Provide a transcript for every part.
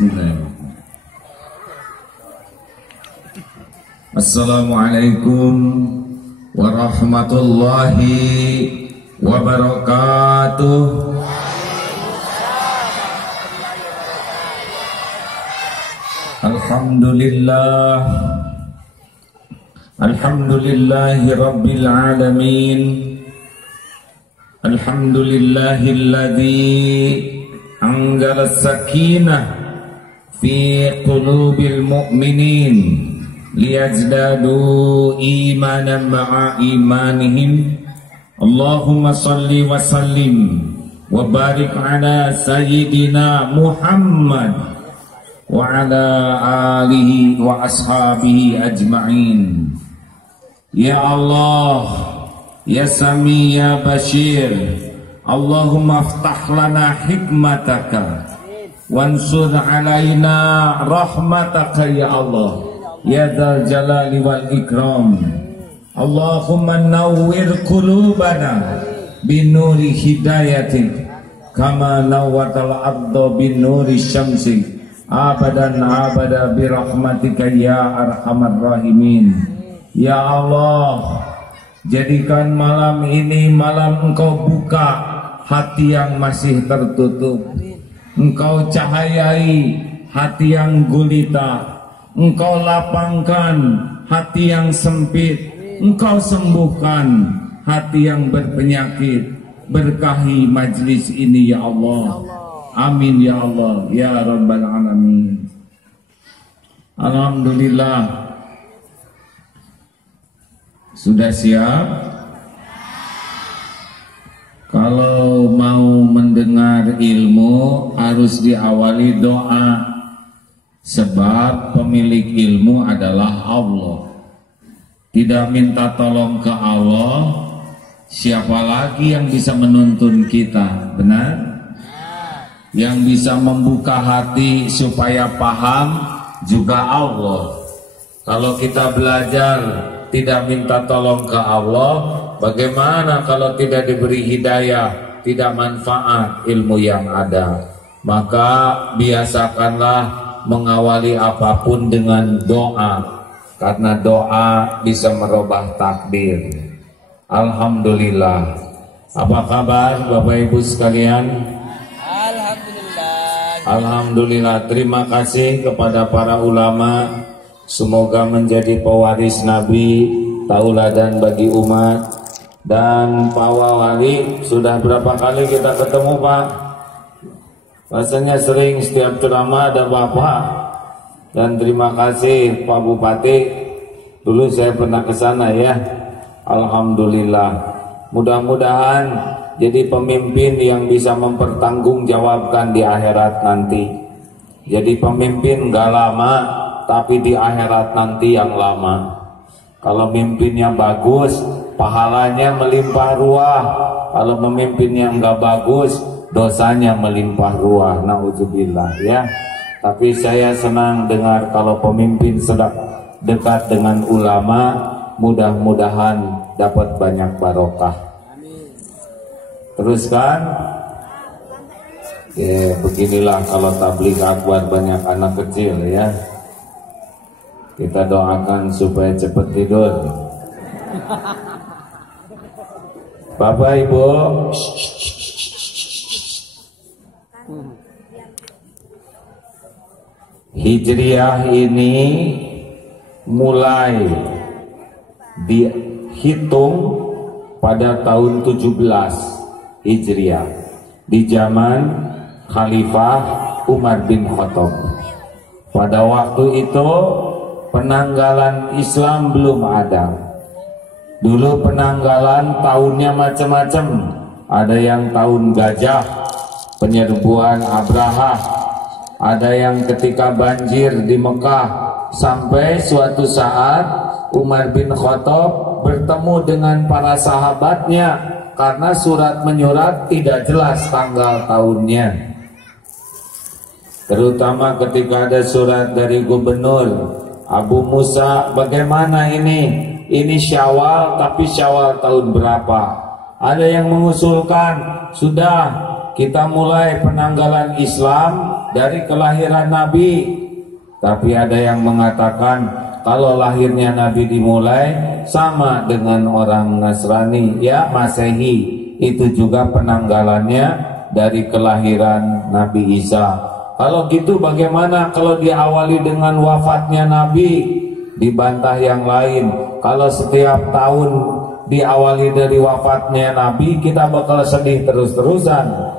Bismillahirrahmanirrahim. Assalamualaikum warahmatullahi wabarakatuh. Alhamdulillah, alhamdulillahi rabbil alamin. Alhamdulillahilladzi anzala as-sakinah fi qulubil mu'minin liyazdadu imanan ma'a imanihim. Allahumma salli wa sallim wa barik ala sayyidina Muhammad wa ala alihi wa ashabihi ajma'in. Ya Allah, Ya Sami Ya Bashir, Allahumma aftah lana hikmataka wansur alaina rahmataka ya Allah ya dzal jalali wal ikram. Allahumma nawwir qulubana binuri hidayatik kama nawwatal arda binuri syamsik abadan abada birahmatika ya arhamar rahimin. Ya Allah, jadikan malam ini malam Engkau buka hati yang masih tertutup, Engkau cahayai hati yang gulita, Engkau lapangkan hati yang sempit, Engkau sembuhkan hati yang berpenyakit. Berkahi majlis ini ya Allah. Amin ya Allah ya Rabbal Alamin. Alhamdulillah. Sudah siap? Kalau mau mendengar ilmu harus diawali doa. Sebab pemilik ilmu adalah Allah. Tidak minta tolong ke Allah, siapa lagi yang bisa menuntun kita? Benar? Yang bisa membuka hati supaya paham juga Allah. Kalau kita belajar tidak minta tolong ke Allah, bagaimana kalau tidak diberi hidayah, tidak manfaat ilmu yang ada? Maka biasakanlah mengawali apapun dengan doa, karena doa bisa merubah takdir. Alhamdulillah. Apa kabar Bapak Ibu sekalian? Alhamdulillah. Alhamdulillah. Terima kasih kepada para ulama. Semoga menjadi pewaris Nabi, tauladan bagi umat. Dan Pak Wali, sudah berapa kali kita ketemu Pak? Rasanya sering, setiap ceramah ada Bapak. Dan terima kasih Pak Bupati, dulu saya pernah ke sana ya. Alhamdulillah. Mudah-mudahan jadi pemimpin yang bisa mempertanggungjawabkan di akhirat nanti. Jadi pemimpin gak lama, tapi di akhirat nanti yang lama. Kalau mimpinnya bagus, pahalanya melimpah ruah. Kalau memimpin yang gak bagus, dosanya melimpah ruah. Na'udzubillah ya. Tapi saya senang dengar kalau pemimpin sedang dekat dengan ulama, mudah-mudahan dapat banyak barokah. Teruskan. Ya, beginilah kalau tabligh akbar banyak anak kecil ya. Kita doakan supaya cepat tidur. Bapak Ibu, Hijriah ini mulai dihitung pada tahun 17 Hijriah di zaman Khalifah Umar bin Khattab. Pada waktu itu penanggalan Islam belum ada. Dulu penanggalan tahunnya macam-macam. Ada yang tahun gajah, penyerbuan Abraha. Ada yang ketika banjir di Mekah. Sampai suatu saat Umar bin Khattab bertemu dengan para sahabatnya, karena surat menyurat tidak jelas tanggal tahunnya. Terutama ketika ada surat dari gubernur Abu Musa, bagaimana ini? Ini Syawal, tapi Syawal tahun berapa? Ada yang mengusulkan, sudah kita mulai penanggalan Islam dari kelahiran Nabi. Tapi ada yang mengatakan kalau lahirnya Nabi dimulai sama dengan orang Nasrani, ya Masehi, itu juga penanggalannya dari kelahiran Nabi Isa. Kalau gitu bagaimana kalau diawali dengan wafatnya Nabi? Dibantah yang lain, kalau setiap tahun diawali dari wafatnya Nabi, kita bakal sedih terus-terusan.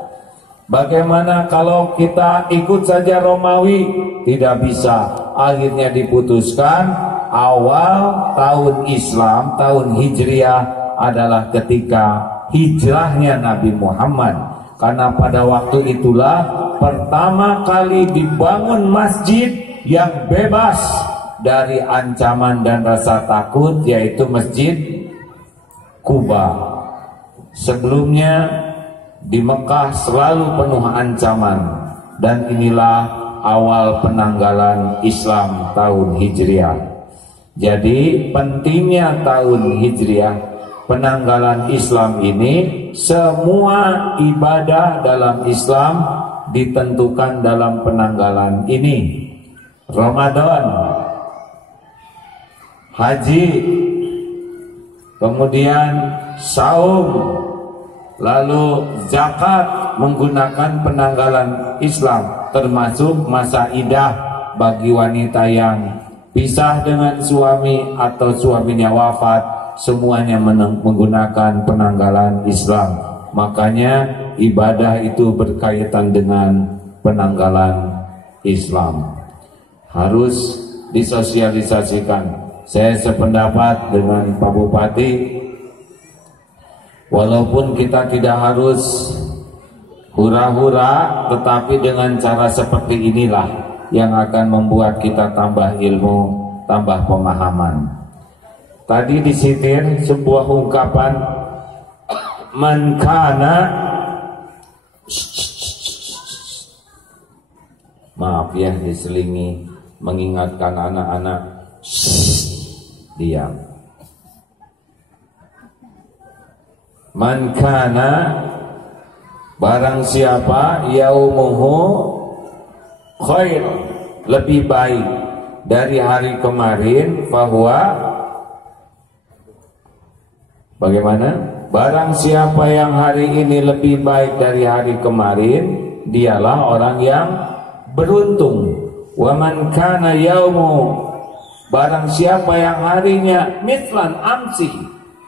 Bagaimana kalau kita ikut saja Romawi? Tidak bisa. Akhirnya diputuskan awal tahun Islam, tahun Hijriah adalah ketika hijrahnya Nabi Muhammad. Karena pada waktu itulah pertama kali dibangun masjid yang bebas dari ancaman dan rasa takut, yaitu Masjid Kuba. Sebelumnya di Mekah selalu penuh ancaman, dan inilah awal penanggalan Islam tahun Hijriah. Jadi pentingnya tahun Hijriah, penanggalan Islam ini, semua ibadah dalam Islam ditentukan dalam penanggalan ini. Ramadan, haji, kemudian saum, lalu zakat menggunakan penanggalan Islam, termasuk masa idah bagi wanita yang pisah dengan suami atau suaminya wafat, semuanya menggunakan penanggalan Islam. Makanya ibadah itu berkaitan dengan penanggalan Islam, harus disosialisasikan. Saya sependapat dengan Pak Bupati, walaupun kita tidak harus hura-hura, tetapi dengan cara seperti inilah yang akan membuat kita tambah ilmu, tambah pemahaman. Tadi disitir sebuah ungkapan, man kana, maaf ya diselingi mengingatkan anak-anak, diam. Man kana, barang siapa, yaumuhu khair, lebih baik dari hari kemarin, fahuwa, bagaimana? Barang siapa yang hari ini lebih baik dari hari kemarin, dialah orang yang beruntung. Wa man kana yaumu, barang siapa yang harinya mislan amsi,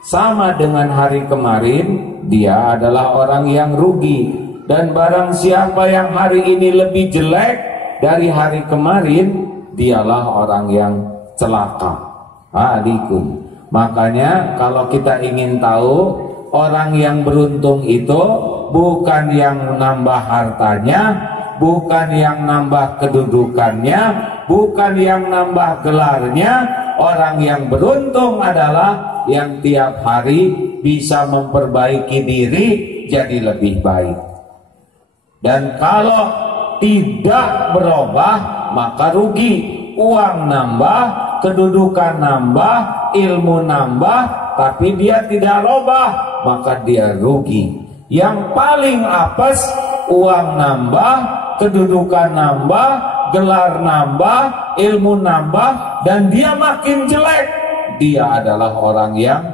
sama dengan hari kemarin, dia adalah orang yang rugi. Dan barang siapa yang hari ini lebih jelek dari hari kemarin, dialah orang yang celaka. Alikum. Makanya kalau kita ingin tahu orang yang beruntung itu bukan yang nambah hartanya, bukan yang nambah kedudukannya, bukan yang nambah gelarnya. Orang yang beruntung adalah yang tiap hari bisa memperbaiki diri jadi lebih baik. Dan kalau tidak berubah, maka rugi. Uang nambah, kedudukan nambah, ilmu nambah, tapi dia tidak robah, maka dia rugi. Yang paling apes, uang nambah, kedudukan nambah, gelar nambah, ilmu nambah, dan dia makin jelek. Dia adalah orang yang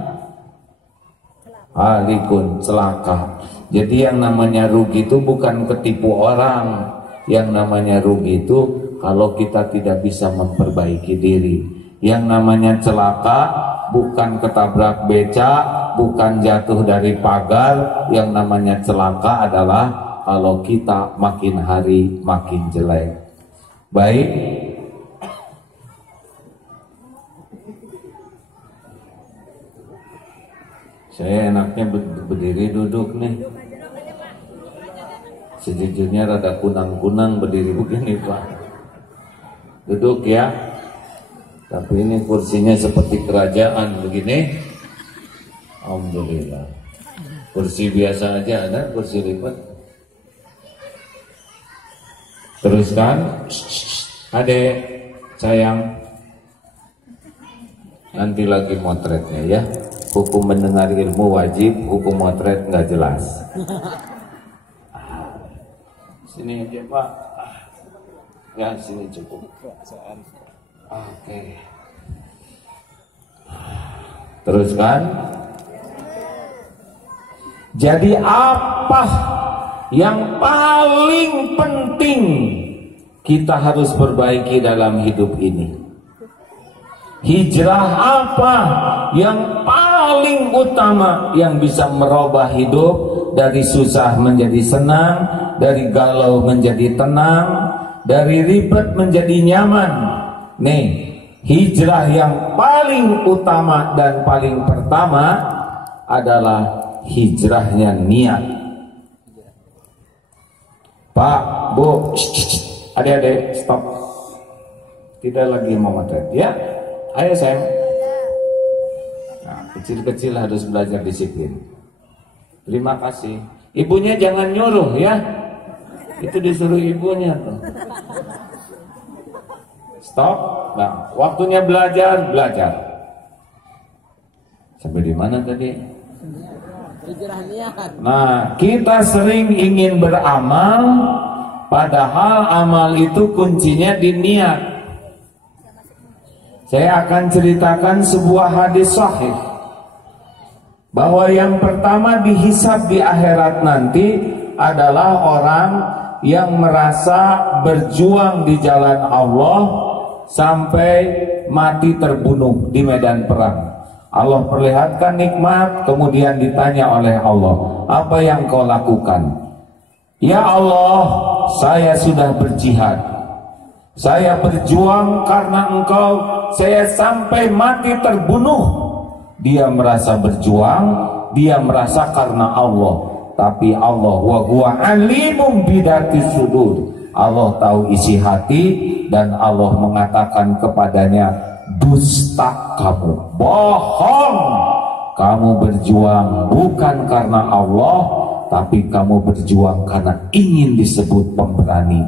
halikun, celaka. Jadi yang namanya rugi itu bukan ketipu orang. Yang namanya rugi itu kalau kita tidak bisa memperbaiki diri. Yang namanya celaka bukan ketabrak beca, bukan jatuh dari pagar. Yang namanya celaka adalah kalau kita makin hari makin jelek. Baik, saya enaknya berdiri duduk nih. Sejujurnya rada kunang-kunang berdiri begini Pak. Duduk ya. Tapi ini kursinya seperti kerajaan begini. Alhamdulillah. Kursi biasa aja ada, kursi lipat. Teruskan. Adek, sayang. Nanti lagi motretnya ya. Hukum mendengar ilmu wajib, hukum motret nggak jelas. Sini aja Pak. Ya sini cukup. Oke. Teruskan. Jadi apa yang paling penting kita harus perbaiki dalam hidup ini? Hijrah apa yang paling utama yang bisa merubah hidup dari susah menjadi senang, dari galau menjadi tenang, dari ribet menjadi nyaman? Nih, hijrah yang paling utama dan paling pertama adalah hijrahnya niat. Pak, Bu, adik-adik, stop. Tidak lagi mau motret, ya? Ayo sayang. Nah, kecil-kecil harus belajar disiplin. Terima kasih. Ibunya jangan nyuruh ya. Itu disuruh ibunya tuh. Stop. Nah, waktunya belajar. Sampai di mana tadi? Nah, kita sering ingin beramal, padahal amal itu kuncinya di niat. Saya akan ceritakan sebuah hadis sahih bahwa yang pertama dihisab di akhirat nanti adalah orang yang merasa berjuang di jalan Allah sampai mati terbunuh di medan perang. Allah perlihatkan nikmat, kemudian ditanya oleh Allah, apa yang kau lakukan? Ya Allah, saya sudah berjihad, saya berjuang karena engkau, saya sampai mati terbunuh. Dia merasa berjuang, dia merasa karena Allah. Tapi Allah wa huwa alimum bidatis sudur, Allah tahu isi hati, dan Allah mengatakan kepadanya, dusta kamu, bohong. Kamu berjuang bukan karena Allah, tapi kamu berjuang karena ingin disebut pemberani,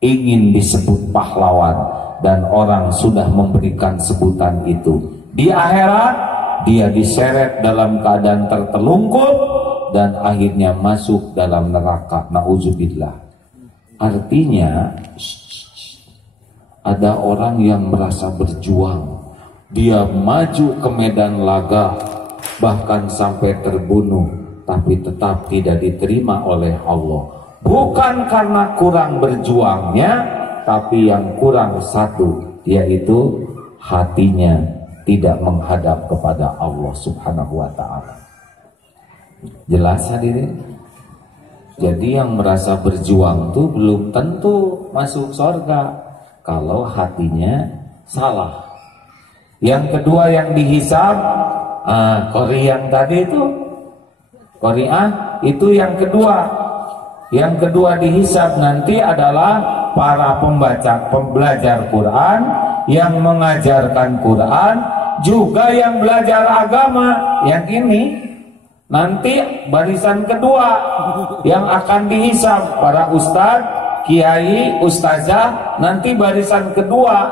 ingin disebut pahlawan, dan orang sudah memberikan sebutan itu. Di akhirat dia diseret dalam keadaan tertelungkup dan akhirnya masuk dalam neraka. Nauzubillah. Artinya ada orang yang merasa berjuang, dia maju ke medan laga, bahkan sampai terbunuh, tapi tetap tidak diterima oleh Allah. Bukan karena kurang berjuangnya, tapi yang kurang satu, yaitu hatinya tidak menghadap kepada Allah Subhanahu wa ta'ala. Jelas hadirin? Jadi yang merasa berjuang itu belum tentu masuk surga kalau hatinya salah. Yang kedua yang dihisab, Qori yang tadi itu, Qori'ah itu yang kedua. Yang kedua dihisab nanti adalah para pembelajar Quran, yang mengajarkan Quran, juga yang belajar agama. Yang ini nanti barisan kedua yang akan dihisab, para ustadz, kiai, ustazah, nanti barisan kedua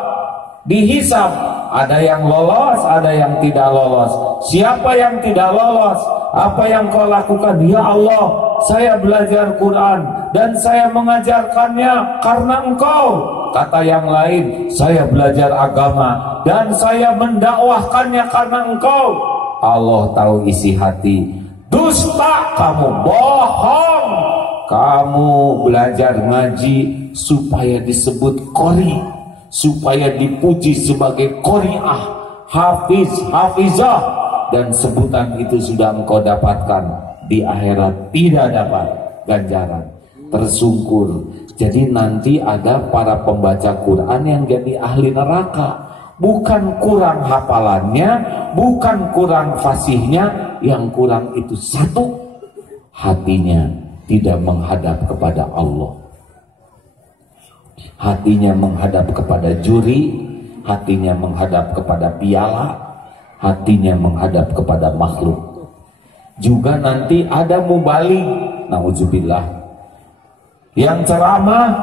dihisab. Ada yang lolos, ada yang tidak lolos. Siapa yang tidak lolos? Apa yang kau lakukan? Ya Allah, saya belajar Quran dan saya mengajarkannya karena engkau. Kata yang lain, saya belajar agama dan saya mendakwahkannya karena engkau. Allah tahu isi hati. Dusta kamu, bohong. Kamu belajar ngaji supaya disebut qori, supaya dipuji sebagai qori'ah, hafiz, hafizah, dan sebutan itu sudah engkau dapatkan. Di akhirat tidak dapat ganjaran, tersungkur. Jadi nanti ada para pembaca Quran yang jadi ahli neraka. Bukan kurang hafalannya, bukan kurang fasihnya, yang kurang itu satu, hatinya tidak menghadap kepada Allah. Hatinya menghadap kepada juri, hatinya menghadap kepada piala, hatinya menghadap kepada makhluk. Juga nanti ada mubalik, nauzubillah, yang ceramah,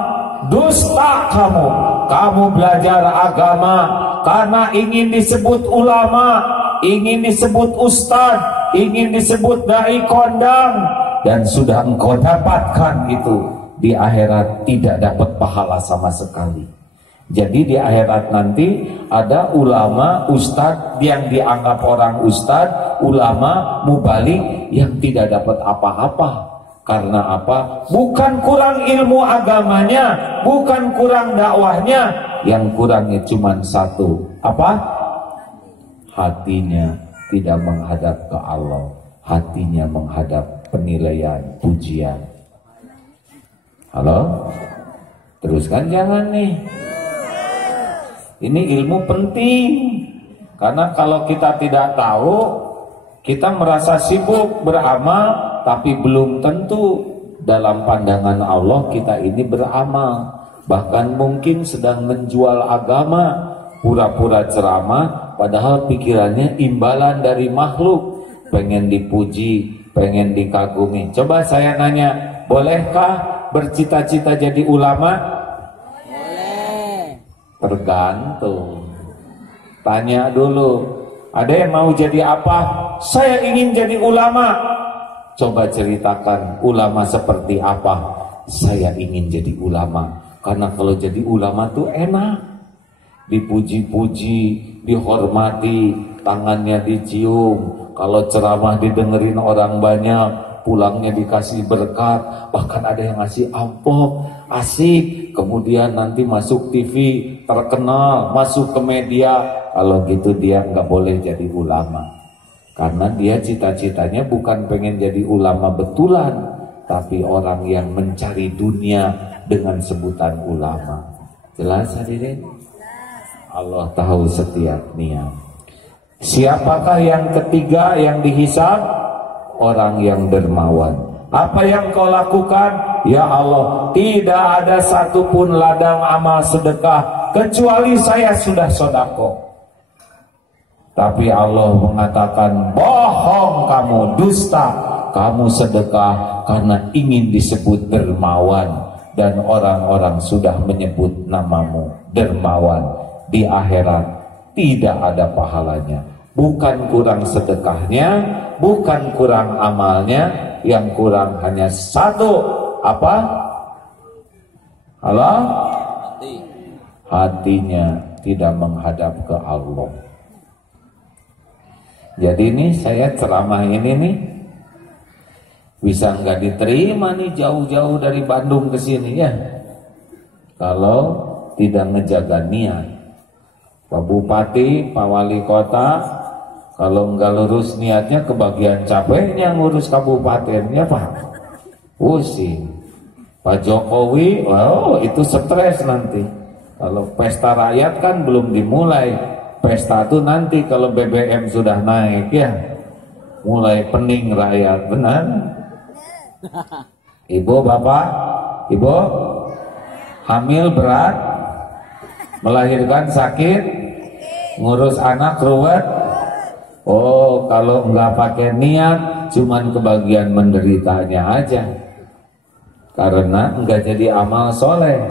dusta kamu, kamu belajar agama karena ingin disebut ulama, ingin disebut ustad, ingin disebut dai kondang, dan sudah engkau dapatkan itu. di akhirat tidak dapat pahala sama sekali. Jadi di akhirat nanti ada ulama, ustadz yang dianggap orang ustadz, ulama, mubalik yang tidak dapat apa-apa. Karena apa? Bukan kurang ilmu agamanya, bukan kurang dakwahnya, yang kurangnya cuma satu. Apa? Hatinya tidak menghadap ke Allah, hatinya menghadap penilaian, pujian. Halo? Teruskan jangan nih. Ini ilmu penting. Karena kalau kita tidak tahu, kita merasa sibuk beramal, tapi belum tentu dalam pandangan Allah kita ini beramal. Bahkan mungkin sedang menjual agama, pura-pura ceramah, padahal pikirannya imbalan dari makhluk, pengen dipuji, pengen dikagumi. Coba saya nanya, bolehkah bercita-cita jadi ulama? Boleh. Tergantung. Tanya dulu, ada yang mau jadi apa? Saya ingin jadi ulama. Coba ceritakan ulama seperti apa? Saya ingin jadi ulama. Karena kalau jadi ulama tuh enak, dipuji-puji, dihormati, tangannya dicium, kalau ceramah didengerin orang banyak, pulangnya dikasih berkat, bahkan ada yang ngasih amplop, asik. Kemudian nanti masuk TV, terkenal, masuk ke media. Kalau gitu dia nggak boleh jadi ulama, karena dia cita-citanya bukan pengen jadi ulama betulan, tapi orang yang mencari dunia dengan sebutan ulama. Jelas hadirin? Allah tahu setiap niat. Siapakah yang ketiga yang dihisab? Orang yang dermawan. Apa yang kau lakukan? Ya Allah, tidak ada satupun ladang amal sedekah kecuali saya sudah sodako. Tapi Allah mengatakan, bohong kamu, dusta, kamu sedekah karena ingin disebut dermawan, dan orang-orang sudah menyebut namamu dermawan. Di akhirat tidak ada pahalanya, bukan kurang sedekahnya, bukan kurang amalnya, yang kurang hanya satu. Apa? Allah? Hatinya tidak menghadap ke Allah. Jadi ini saya ceramah ini nih bisa nggak diterima nih jauh-jauh dari Bandung ke sini ya, kalau tidak ngejaga niat. Pak Bupati, Pak Wali Kota, kalau nggak lurus niatnya, kebagian capeknya ngurus kabupatennya Pak, pusing. Pak Jokowi, oh itu stres nanti. Kalau pesta rakyat kan belum dimulai, pesta itu nanti kalau BBM sudah naik ya, mulai pening rakyat, benar? Ibu, bapak, ibu hamil berat, melahirkan sakit, ngurus anak ruwet. Oh, kalau nggak pakai niat, cuman kebagian menderitanya aja, karena nggak jadi amal soleh.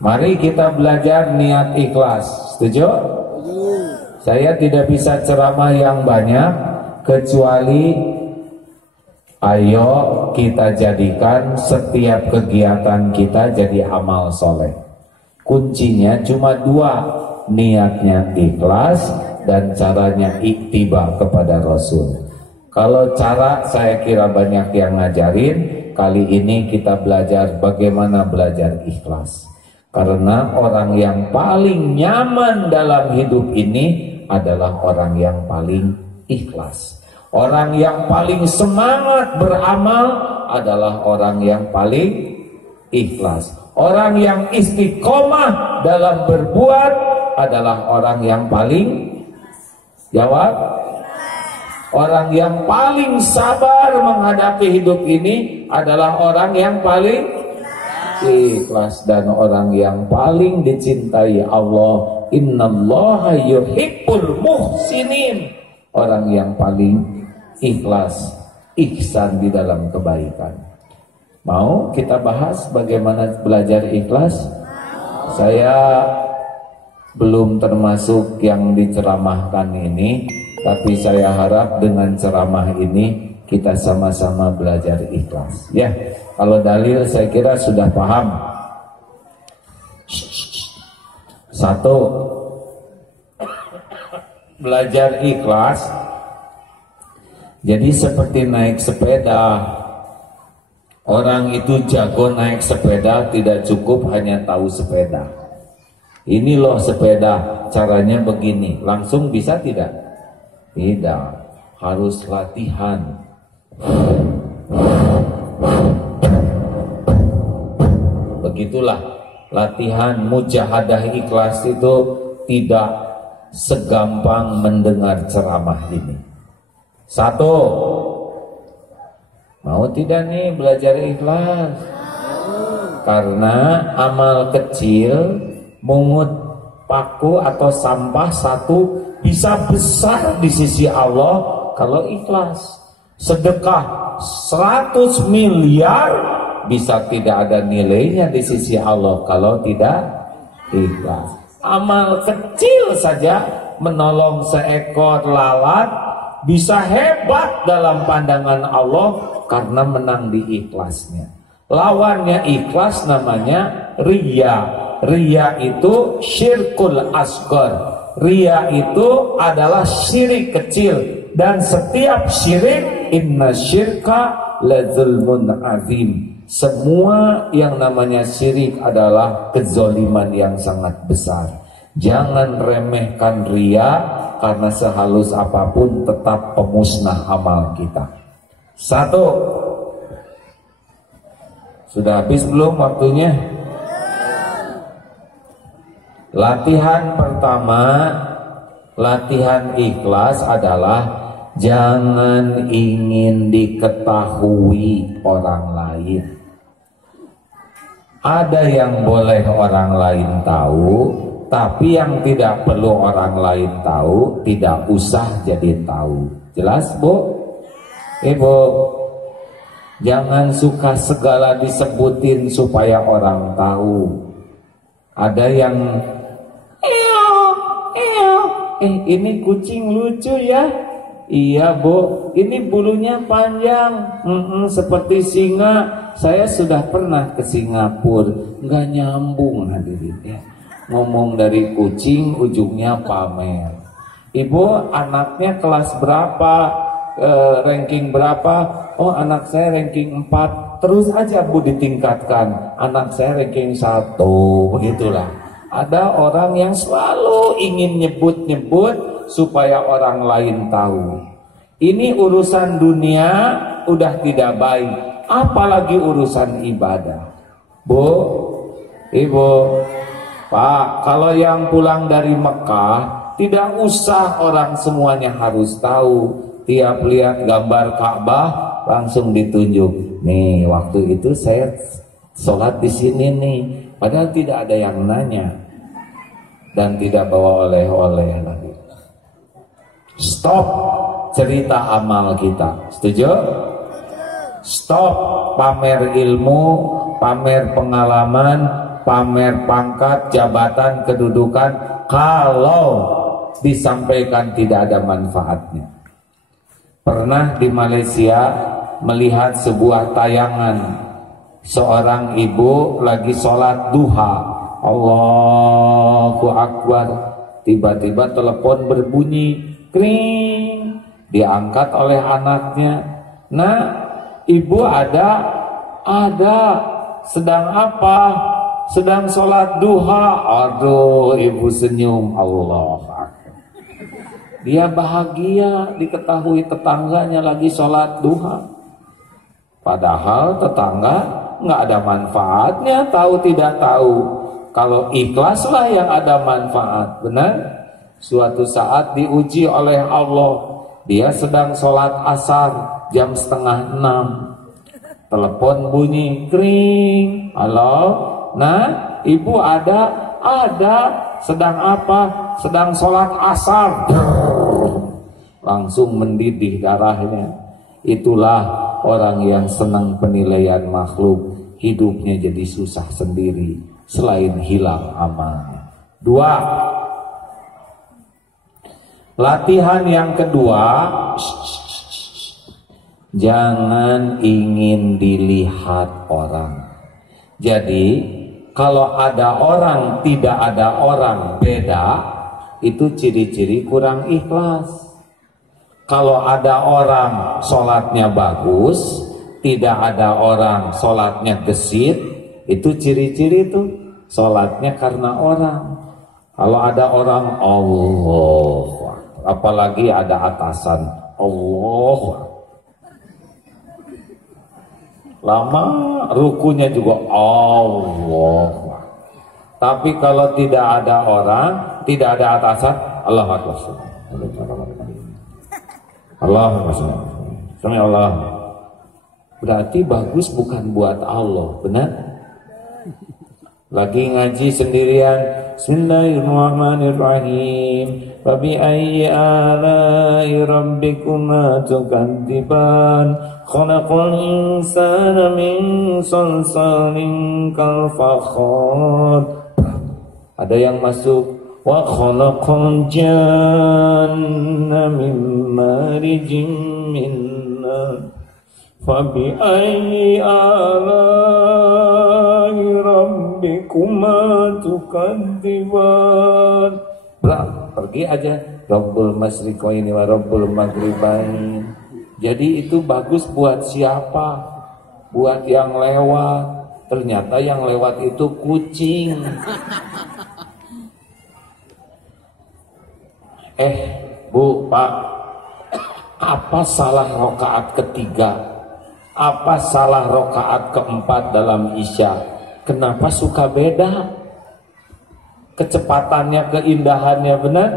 Mari kita belajar niat ikhlas. Setuju? Saya tidak bisa ceramah yang banyak, kecuali ayo kita jadikan setiap kegiatan kita jadi amal soleh. Kuncinya cuma dua, niatnya ikhlas dan caranya ittiba kepada Rasul. Kalau cara saya kira banyak yang ngajarin, kali ini kita belajar bagaimana belajar ikhlas. Karena orang yang paling nyaman dalam hidup ini adalah orang yang paling ikhlas. Orang yang paling semangat beramal adalah orang yang paling ikhlas. Orang yang istiqomah dalam berbuat adalah orang yang paling, jawab, orang yang paling sabar menghadapi hidup ini adalah orang yang paling ikhlas. Dan orang yang paling dicintai Allah, innallaha yuhibbul muhsinin, orang yang paling ikhlas, ihsan di dalam kebaikan. Mau kita bahas bagaimana belajar ikhlas? Saya belum termasuk yang diceramahkan ini, tapi saya harap dengan ceramah ini kita sama-sama belajar ikhlas. Ya, kalau dalil saya kira sudah paham. Satu, belajar ikhlas. Jadi seperti naik sepeda. Orang itu jago naik sepeda, tidak cukup hanya tahu sepeda. Ini loh sepeda, caranya begini. Langsung bisa tidak? Tidak, harus latihan. Begitulah latihan mujahadah ikhlas itu tidak segampang mendengar ceramah ini. Satu, mau tidak nih belajar ikhlas? Karena amal kecil, mungut paku atau sampah satu bisa besar di sisi Allah kalau ikhlas. Sedekah 100 miliar bisa tidak ada nilainya di sisi Allah kalau tidak ikhlas. Amal kecil saja menolong seekor lalat bisa hebat dalam pandangan Allah karena menang di ikhlasnya. Lawannya ikhlas namanya riya. Riya itu syirkul asghar. Riya itu adalah syirik kecil. Dan setiap syirik, inna syirka la zulmun azim. Semua yang namanya syirik adalah kezoliman yang sangat besar. Jangan remehkan riya, karena sehalus apapun tetap pemusnah amal kita. Satu, sudah habis belum waktunya? Latihan pertama, latihan ikhlas adalah jangan ingin diketahui orang lain. Ada yang boleh orang lain tahu, tapi yang tidak perlu orang lain tahu tidak usah jadi tahu. Jelas, Bu? Ibu, jangan suka segala disebutin supaya orang tahu. Ada yang ini kucing lucu ya. Iya, Bu, ini bulunya panjang, seperti singa. Saya sudah pernah ke Singapura, nggak nyambung hadirin ya. Ngomong dari kucing ujungnya pamer. Ibu, anaknya kelas berapa, ranking berapa? Oh, anak saya ranking 4. Terus aja Bu ditingkatkan, anak saya ranking 1. Begitulah. Ada orang yang selalu ingin nyebut-nyebut supaya orang lain tahu. Ini urusan dunia udah tidak baik, apalagi urusan ibadah. Bu, Ibu, Pak, kalau yang pulang dari Mekah, tidak usah orang semuanya harus tahu. Tiap lihat gambar Ka'bah langsung ditunjuk. Nih, waktu itu saya sholat di sini nih. Padahal tidak ada yang nanya. Dan tidak bawa oleh-oleh lagi. Stop cerita amal kita. Setuju? Stop pamer ilmu, pamer pengalaman, pamer pangkat, jabatan, kedudukan, kalau disampaikan tidak ada manfaatnya. Pernah di Malaysia melihat sebuah tayangan, seorang ibu lagi sholat duha, Allahu Akbar, tiba-tiba telepon berbunyi, kring, diangkat oleh anaknya. Nah, ibu ada, sedang apa? Sedang sholat duha. Aduh, ibu senyum, Allah Akbar. Dia bahagia diketahui tetangganya lagi sholat duha. Padahal tetangga nggak ada manfaatnya, tahu tidak tahu. Kalau ikhlaslah yang ada manfaat, benar? Suatu saat diuji oleh Allah, dia sedang sholat asar jam 5:30. Telepon bunyi, kring, halo. Nah, ibu ada, sedang apa? Sedang sholat asar. Langsung mendidih darahnya. Itulah orang yang senang penilaian makhluk, hidupnya jadi susah sendiri, selain hilang amalnya. 2, latihan yang kedua, Jangan ingin dilihat orang. Jadi kalau ada orang, tidak ada orang, beda. Itu ciri-ciri kurang ikhlas. Kalau ada orang sholatnya bagus, tidak ada orang sholatnya gesit, itu ciri-ciri itu sholatnya karena orang. Kalau ada orang Allah, apalagi ada atasan Allah, lama rukunya juga Allah. Tapi kalau tidak ada orang, tidak ada atasan, Allahu Akbar. Allahu Akbar. Allah. Berarti bagus bukan buat Allah, benar? Lagi ngaji sendirian, Bismillahirrahmanirrahim. Fa bi ayyi ala'i rabbikuma tukadziban. Khalaqal insana min salsalin kal fakhar. Ada yang masuk wa khalaqal janna min marijin min nar. Fa bi ayyi ala'i rabbikuma tukadziban. Pergi aja Rabbul Masyriqaini wa Rabbul Maghribain. Jadi itu bagus buat siapa? Buat yang lewat. Ternyata yang lewat itu kucing. Bu, Pak, apa salah rakaat ketiga? Apa salah rakaat keempat dalam Isya? Kenapa suka beda? Kecepatannya, keindahannya benar?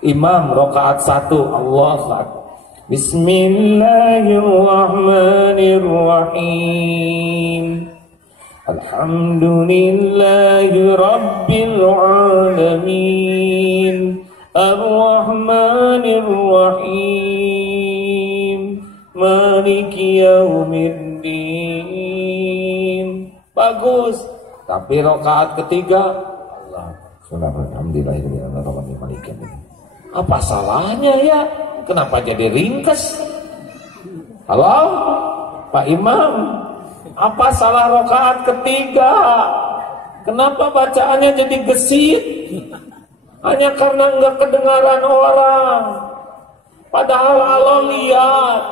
Imam rakaat 1, Allahu Akbar. Bismillahirrahmanirrahim. Alhamdulillahi Rabbil Alamin. Ar-Rahmanir-Rahim. Maliki Yaumiddin. Bagus. Tapi rakaat ketiga, Allah. Apa salahnya ya? Kenapa jadi ringkes? Halo, Pak Imam. Apa salah rakaat ketiga? Kenapa bacaannya jadi gesit? Hanya karena enggak kedengaran orang. Padahal Allah lihat,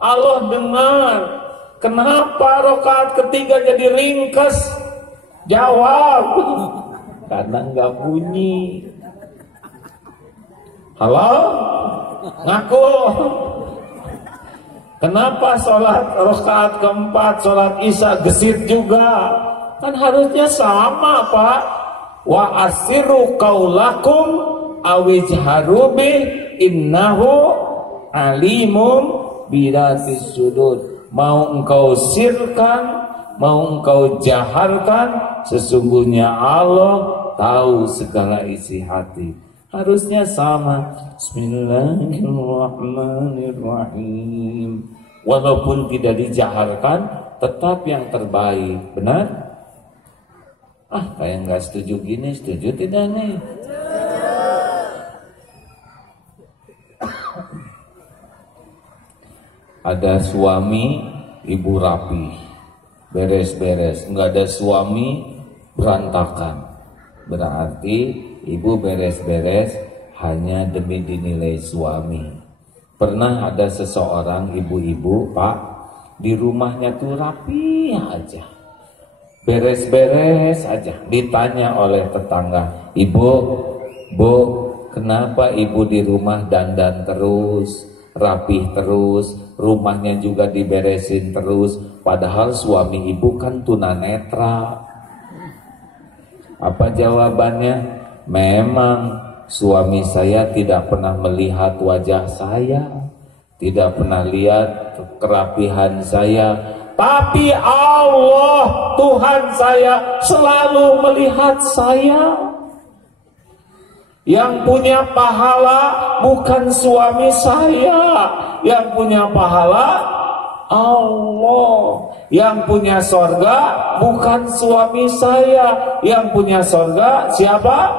Allah dengar. Kenapa rakaat ketiga jadi ringkes? Jawab. Karena enggak bunyi. Halo? Ngaku. Kenapa sholat rakaat keempat, sholat Isya gesit juga? Kan harusnya sama, Pak. Wa asiru qaulakum awijharu bih innahu alimum bidatis sudur. Mau engkau sirkan, mau engkau jaharkan, sesungguhnya Allah tahu segala isi hati. Harusnya sama. Bismillahirrahmanirrahim. Walaupun tidak dijaharkan, tetap yang terbaik. Benar? Kayak nggak setuju gini, setuju tidak nih? Ada suami, ibu rapi, beres-beres. Nggak ada suami, berantakan. Berarti ibu beres-beres hanya demi dinilai suami. Pernah ada seseorang ibu-ibu, Pak, di rumahnya tuh rapi aja, beres-beres aja. Ditanya oleh tetangga, "Ibu, Bu, kenapa ibu di rumah dandan terus, rapih terus, rumahnya juga diberesin terus, padahal suami ibu kan tunanetra?" Apa jawabannya? Memang suami saya tidak pernah melihat wajah saya, tidak pernah lihat kerapihan saya, tapi Allah, Tuhan saya, selalu melihat saya. Yang punya pahala bukan suami saya, yang punya pahala Allah. Yang punya sorga bukan suami saya, yang punya sorga siapa?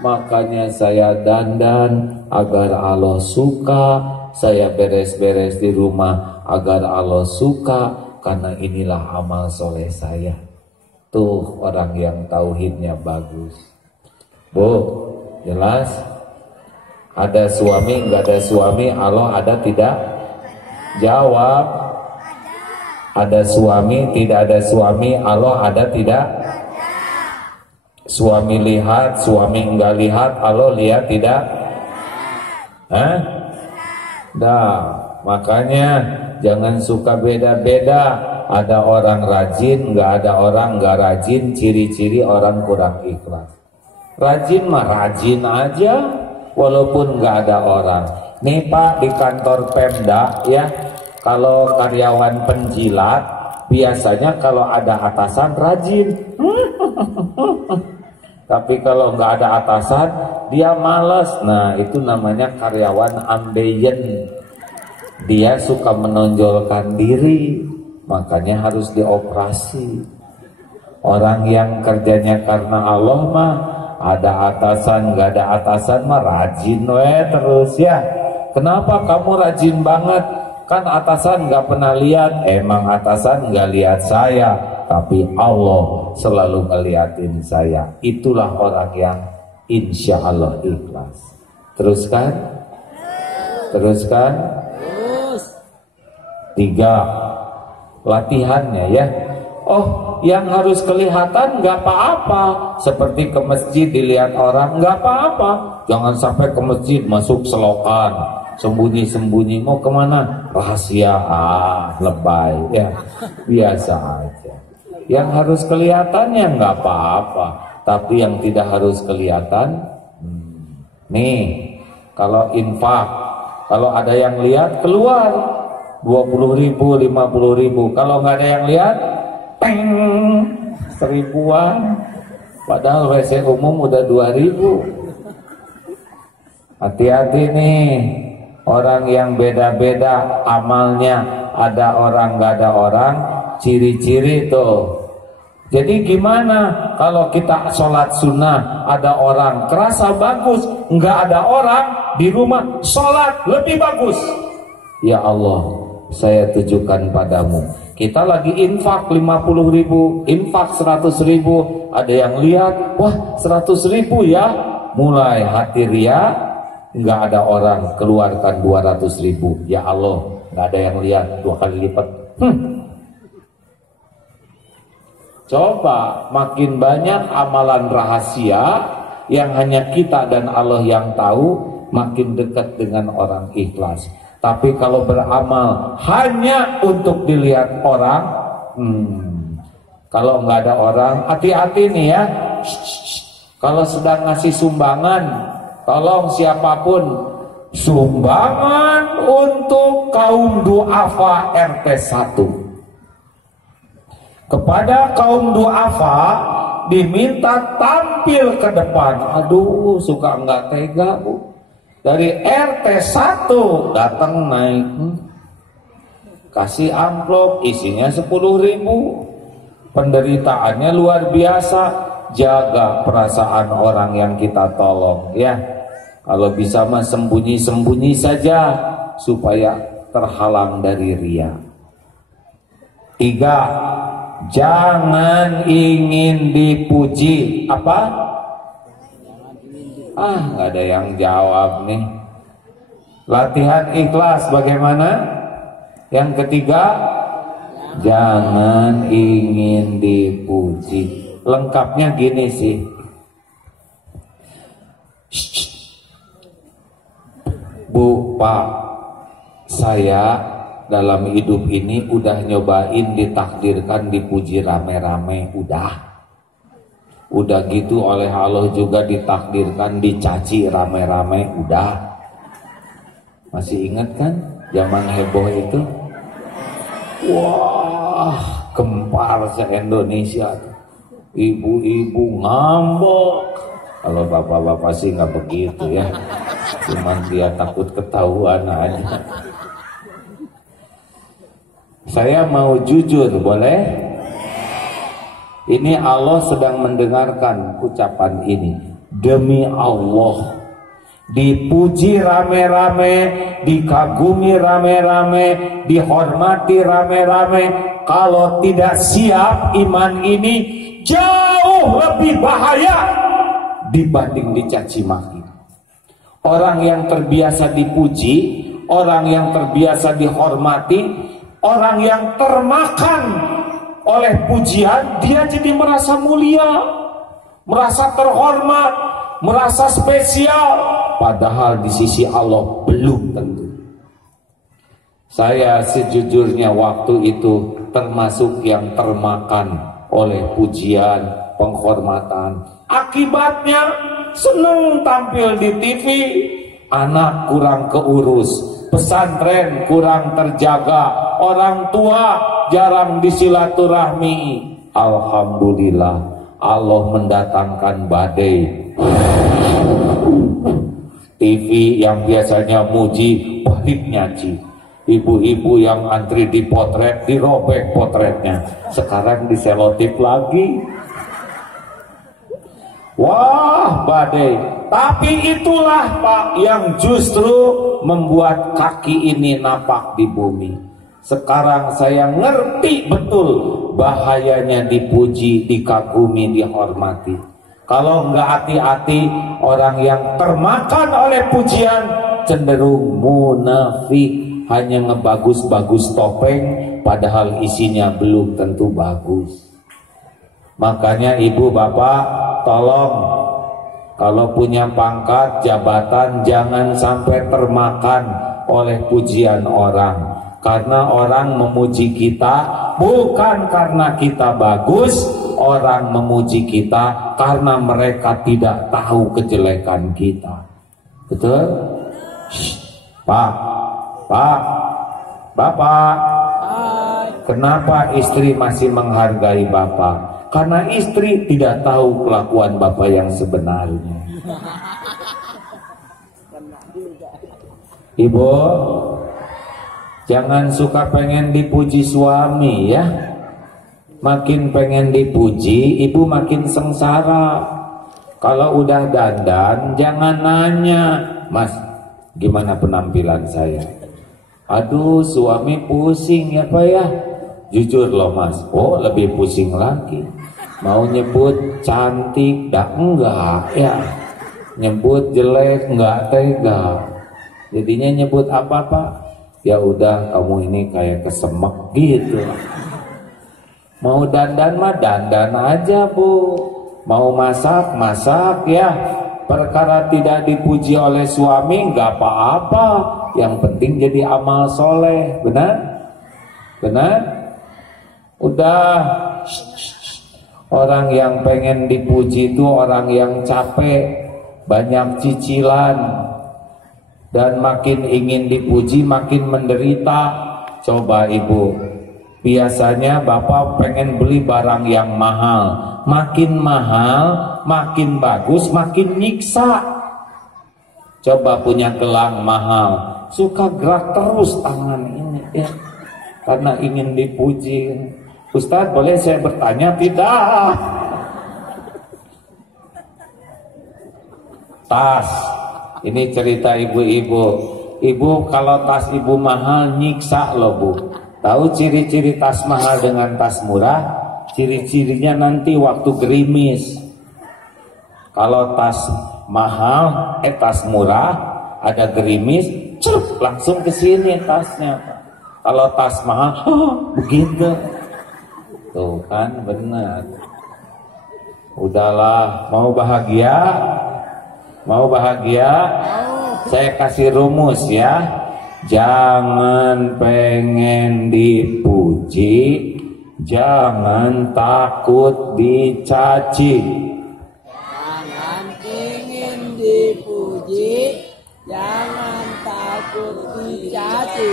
Makanya saya dandan agar Allah suka, saya beres-beres di rumah agar Allah suka, karena inilah amal soleh saya. Tuh orang yang tauhidnya bagus. Bu, jelas? Ada suami, nggak ada suami, Allah ada tidak? Jawab. Ada suami, tidak ada suami, Allah ada tidak? Suami lihat, suami enggak lihat, Allah lihat tidak? Hah? Dah, makanya jangan suka beda-beda. Ada orang rajin, nggak ada orang nggak rajin. Ciri-ciri orang kurang ikhlas. Rajin mah rajin aja, walaupun nggak ada orang. Nih Pak, di kantor Pemda ya, kalau karyawan penjilat biasanya kalau ada atasan rajin. Tapi kalau nggak ada atasan dia malas. Nah itu namanya karyawan ambeien. Dia suka menonjolkan diri, makanya harus dioperasi. Orang yang kerjanya karena Allah mah, ada atasan nggak ada atasan mah rajin terus ya. Kenapa kamu rajin banget? Kan atasan nggak pernah lihat. Emang atasan nggak lihat saya, tapi Allah selalu ngeliatin saya. Itulah orang yang insya Allah ikhlas. Teruskan. Teruskan. 3. Latihannya ya. Oh, yang harus kelihatan nggak apa-apa. Seperti ke masjid dilihat orang nggak apa-apa. Jangan sampai ke masjid masuk selokan, sembunyi-sembunyi. Mau kemana? Rahasia. Lebay ya. Biasa aja. Yang harus kelihatannya nggak apa-apa. Tapi yang tidak harus kelihatan, nih kalau infak, kalau ada yang lihat keluar 20.000, 50.000. Kalau nggak ada yang lihat, peng, 1000-an. Padahal WC umum udah 2.000. Hati-hati nih, orang yang beda-beda amalnya. Ada orang nggak ada orang, ciri-ciri tuh. Jadi gimana kalau kita sholat sunnah ada orang kerasa bagus, nggak ada orang di rumah sholat lebih bagus. Ya Allah, saya tujukan padamu. Kita lagi infak 50.000, infak 100.000. Ada yang lihat, wah 100.000 ya. Mulai hati ria, nggak ada orang, keluarkan 200.000. Ya Allah, nggak ada yang lihat, 2 kali lipat. Coba makin banyak amalan rahasia yang hanya kita dan Allah yang tahu, makin dekat dengan orang ikhlas. Tapi kalau beramal hanya untuk dilihat orang, kalau nggak ada orang, hati-hati nih ya. Kalau sedang ngasih sumbangan, tolong siapapun, sumbangan untuk kaum duafa RT 1. Kepada kaum duafa diminta tampil ke depan. Aduh, suka nggak tega Bu. Dari RT 1 datang naik, kasih amplop isinya 10.000. Penderitaannya luar biasa. Jaga perasaan orang yang kita tolong ya. Kalau bisa mah sembunyi-sembunyi saja supaya terhalang dari ria. 3. Jangan ingin dipuji. Apa? Nggak ada yang jawab nih. Latihan ikhlas bagaimana? Yang ketiga, jangan ingin dipuji. Lengkapnya gini sih. Bu, Pak, saya dalam hidup ini udah nyobain ditakdirkan dipuji rame-rame, udah gitu oleh Allah juga ditakdirkan dicaci rame-rame, udah. Masih ingat kan zaman heboh itu? Wah, gempar se-Indonesia, ibu-ibu ngambek. Kalau bapak-bapak sih nggak begitu ya, cuman dia takut ketahuan aja. Saya mau jujur, boleh? Ini Allah sedang mendengarkan ucapan ini. Demi Allah, dipuji rame-rame, dikagumi rame-rame, dihormati rame-rame. Kalau tidak siap iman ini jauh lebih bahaya dibanding dicaci maki. Orang yang terbiasa dipuji, orang yang terbiasa dihormati, orang yang termakan oleh pujian, dia jadi merasa mulia, merasa terhormat, merasa spesial, padahal di sisi Allah belum tentu. Saya sejujurnya waktu itu termasuk yang termakan oleh pujian, penghormatan. Akibatnya seneng tampil di TV, anak kurang keurus, pesantren kurang terjaga, orang tua jarang disilaturahmi. Alhamdulillah Allah mendatangkan badai. TV yang biasanya muji balik nyaci. Ibu-ibu yang antri di potret dirobek potretnya, sekarang diselotip lagi. Wah, badai. Tapi itulah Pak yang justru membuat kaki ini napak di bumi. Sekarang saya ngerti betul bahayanya dipuji, dikagumi, dihormati. Kalau nggak hati-hati, orang yang termakan oleh pujian cenderung munafik, hanya ngebagus-bagus topeng padahal isinya belum tentu bagus. Makanya ibu bapak tolong kalau punya pangkat jabatan jangan sampai termakan oleh pujian orang. Karena orang memuji kita bukan karena kita bagus, orang memuji kita karena mereka tidak tahu kejelekan kita. Betul? Shh. Pak, Bapak, kenapa istri masih menghargai Bapak? Karena istri tidak tahu kelakuan Bapak yang sebenarnya. Ibu, jangan suka pengen dipuji suami ya. Makin pengen dipuji, ibu makin sengsara. Kalau udah dandan, jangan nanya, Mas, gimana penampilan saya? Aduh, suami pusing ya Pak ya. Jujur loh Mas, oh lebih pusing lagi. Mau nyebut cantik, dah enggak ya. Nyebut jelek, enggak tega. Jadinya nyebut apa Pak? Ya udah, kamu ini kayak kesemek gitu. Mau dandan mah dandan aja Bu. Mau masak, masak ya. Perkara tidak dipuji oleh suami nggak apa-apa. Yang penting jadi amal soleh. Benar? Benar? Udah. Orang yang pengen dipuji itu orang yang capek, banyak cicilan, dan makin ingin dipuji makin menderita. Coba ibu, biasanya bapak pengen beli barang yang mahal, makin mahal, makin bagus, makin nyiksa. Coba punya gelang mahal, suka gerak terus tangan ini ya, karena ingin dipuji. Ustaz, boleh saya bertanya? Tidak. Tas, ini cerita ibu-ibu. Ibu kalau tas ibu mahal nyiksa loh Bu. Tahu ciri-ciri tas mahal dengan tas murah? Ciri-cirinya nanti waktu gerimis. Kalau tas mahal, tas murah, ada gerimis, celup, langsung ke sini tasnya. Kalau tas mahal, begitu. Tuh kan benar. Udahlah, mau bahagia? Mau bahagia? Saya kasih rumus ya. Jangan pengen dipuji, jangan takut dicaci. Jangan ingin dipuji, jangan takut dicaci.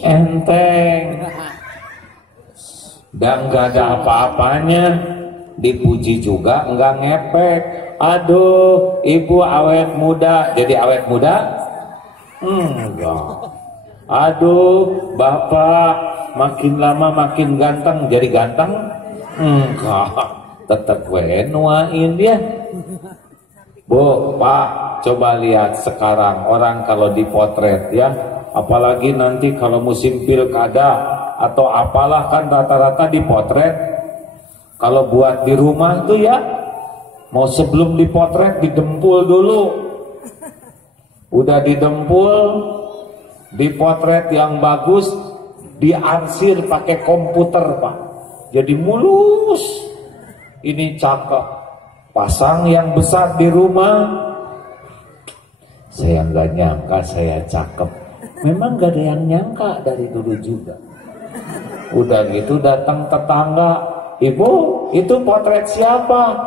Enteng. Dan gak ada apa-apanya. Dipuji juga enggak ngepek. Aduh, ibu awet muda, jadi awet muda? Enggak. Aduh, bapak makin lama makin ganteng, jadi ganteng? Enggak. Tetap gue nuain dia. Bu, Pak, coba lihat sekarang orang kalau dipotret ya, apalagi nanti kalau musim pilkada atau apalah kan rata-rata dipotret. Kalau buat di rumah tuh ya, mau sebelum dipotret didempul dulu. Udah didempul, dipotret yang bagus, diarsir pakai komputer, Pak. Jadi mulus. Ini cakep. Pasang yang besar di rumah. Saya nggak nyangka saya cakep. Memang gak ada yang nyangka dari dulu juga. Udah gitu datang tetangga, Ibu, itu potret siapa?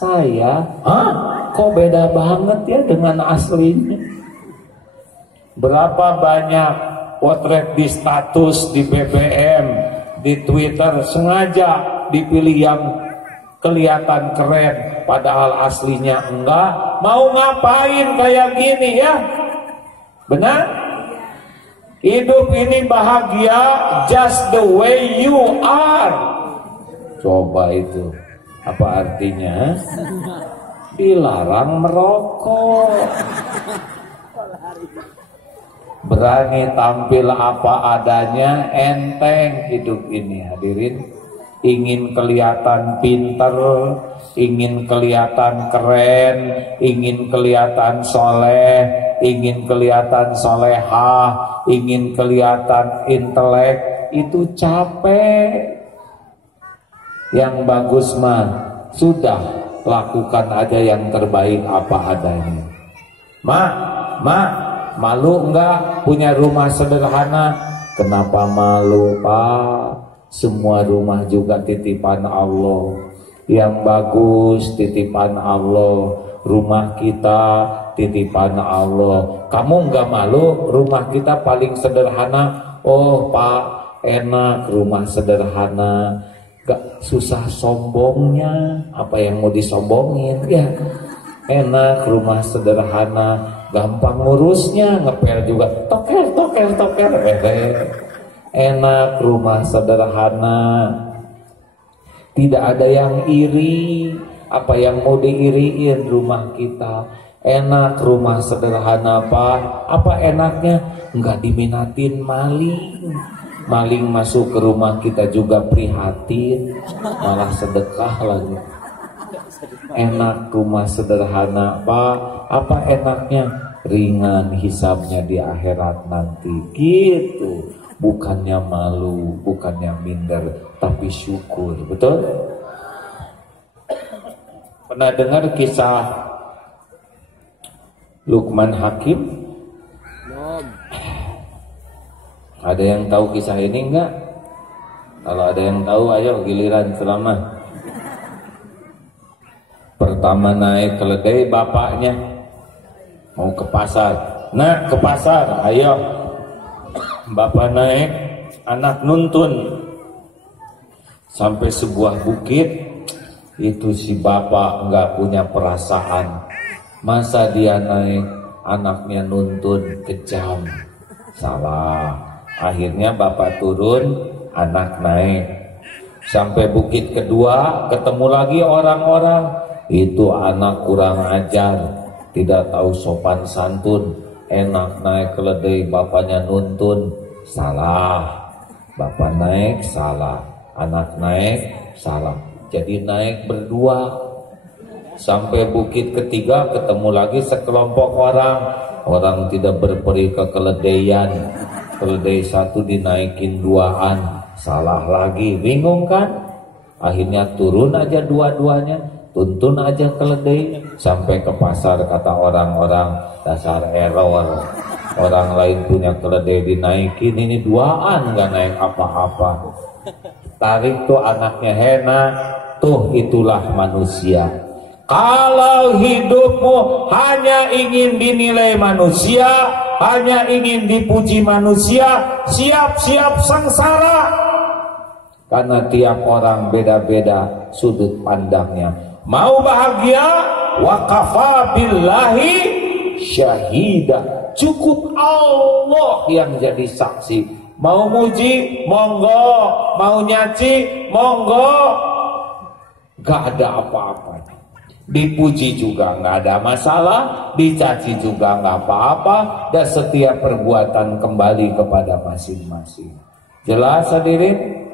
Saya. Hah? Kok beda banget ya dengan aslinya? Berapa banyak potret di status, di BBM, di Twitter, sengaja dipilih yang kelihatan keren, padahal aslinya enggak. Mau ngapain kayak gini ya? Benar? Hidup ini bahagia just the way you are. Coba itu apa artinya? Dilarang merokok. Berani tampil apa adanya, enteng hidup ini hadirin. Ingin kelihatan pinter, ingin kelihatan keren, ingin kelihatan soleh, ingin kelihatan solehah, ingin kelihatan intelek, itu capek. Yang bagus mah sudah, lakukan aja yang terbaik apa adanya. Mak, malu enggak punya rumah sederhana? Kenapa malu, Pak? Semua rumah juga titipan Allah. Yang bagus titipan Allah. Rumah kita titipan Allah. Kamu enggak malu rumah kita paling sederhana? Oh Pak, enak rumah sederhana. Gak susah sombongnya. Apa yang mau disombongin? Ya, enak rumah sederhana. Gampang ngurusnya, ngepel juga. Toker. Enak rumah sederhana. Tidak ada yang iri. Apa yang mau diiriin rumah kita? Enak rumah sederhana, Pak. Apa enaknya? Enggak diminatin maling. Maling masuk ke rumah kita juga prihatin, malah sedekah lagi. Enak rumah sederhana, Pak. Apa enaknya? Ringan hisabnya di akhirat nanti. Gitu. Bukannya malu, bukannya minder, tapi syukur. Betul? Pernah dengar kisah Luqman Hakim? Ada yang tahu kisah ini enggak? Kalau ada yang tahu, ayo giliran selama. Pertama naik keledai bapaknya mau ke pasar. Nah, ke pasar, ayo. Bapak naik, anak nuntun sampai sebuah bukit. Itu si bapak nggak punya perasaan. Masa dia naik, anaknya nuntun, kejam. Salah. Akhirnya bapak turun, anak naik. Sampai bukit kedua, ketemu lagi orang-orang. Itu anak kurang ajar, tidak tahu sopan santun. Enak naik keledai, bapaknya nuntun. Salah. Bapak naik, salah. Anak naik, salah. Jadi naik berdua. Sampai bukit ketiga, ketemu lagi sekelompok orang. Orang tidak berperi kekeledaian. Keledai satu dinaikin duaan. Salah lagi. Bingung kan? Akhirnya turun aja dua-duanya. Tuntun aja keledai. Sampai ke pasar, kata orang-orang, dasar error. Orang lain punya keledai dinaikin, ini duaan gak naik apa-apa. Tarik tuh anaknya, Hena. Tuh itulah manusia. Kalau hidupmu hanya ingin dinilai manusia, hanya ingin dipuji manusia, siap-siap sengsara. Karena tiap orang beda-beda sudut pandangnya. Mau bahagia, waqafa billahi syahida. Cukup Allah yang jadi saksi. Mau muji, monggo. Mau nyaci, monggo. Gak ada apa-apanya. Dipuji juga nggak ada masalah, dicaci juga nggak apa-apa, dan setiap perbuatan kembali kepada masing-masing. Jelas hadirin?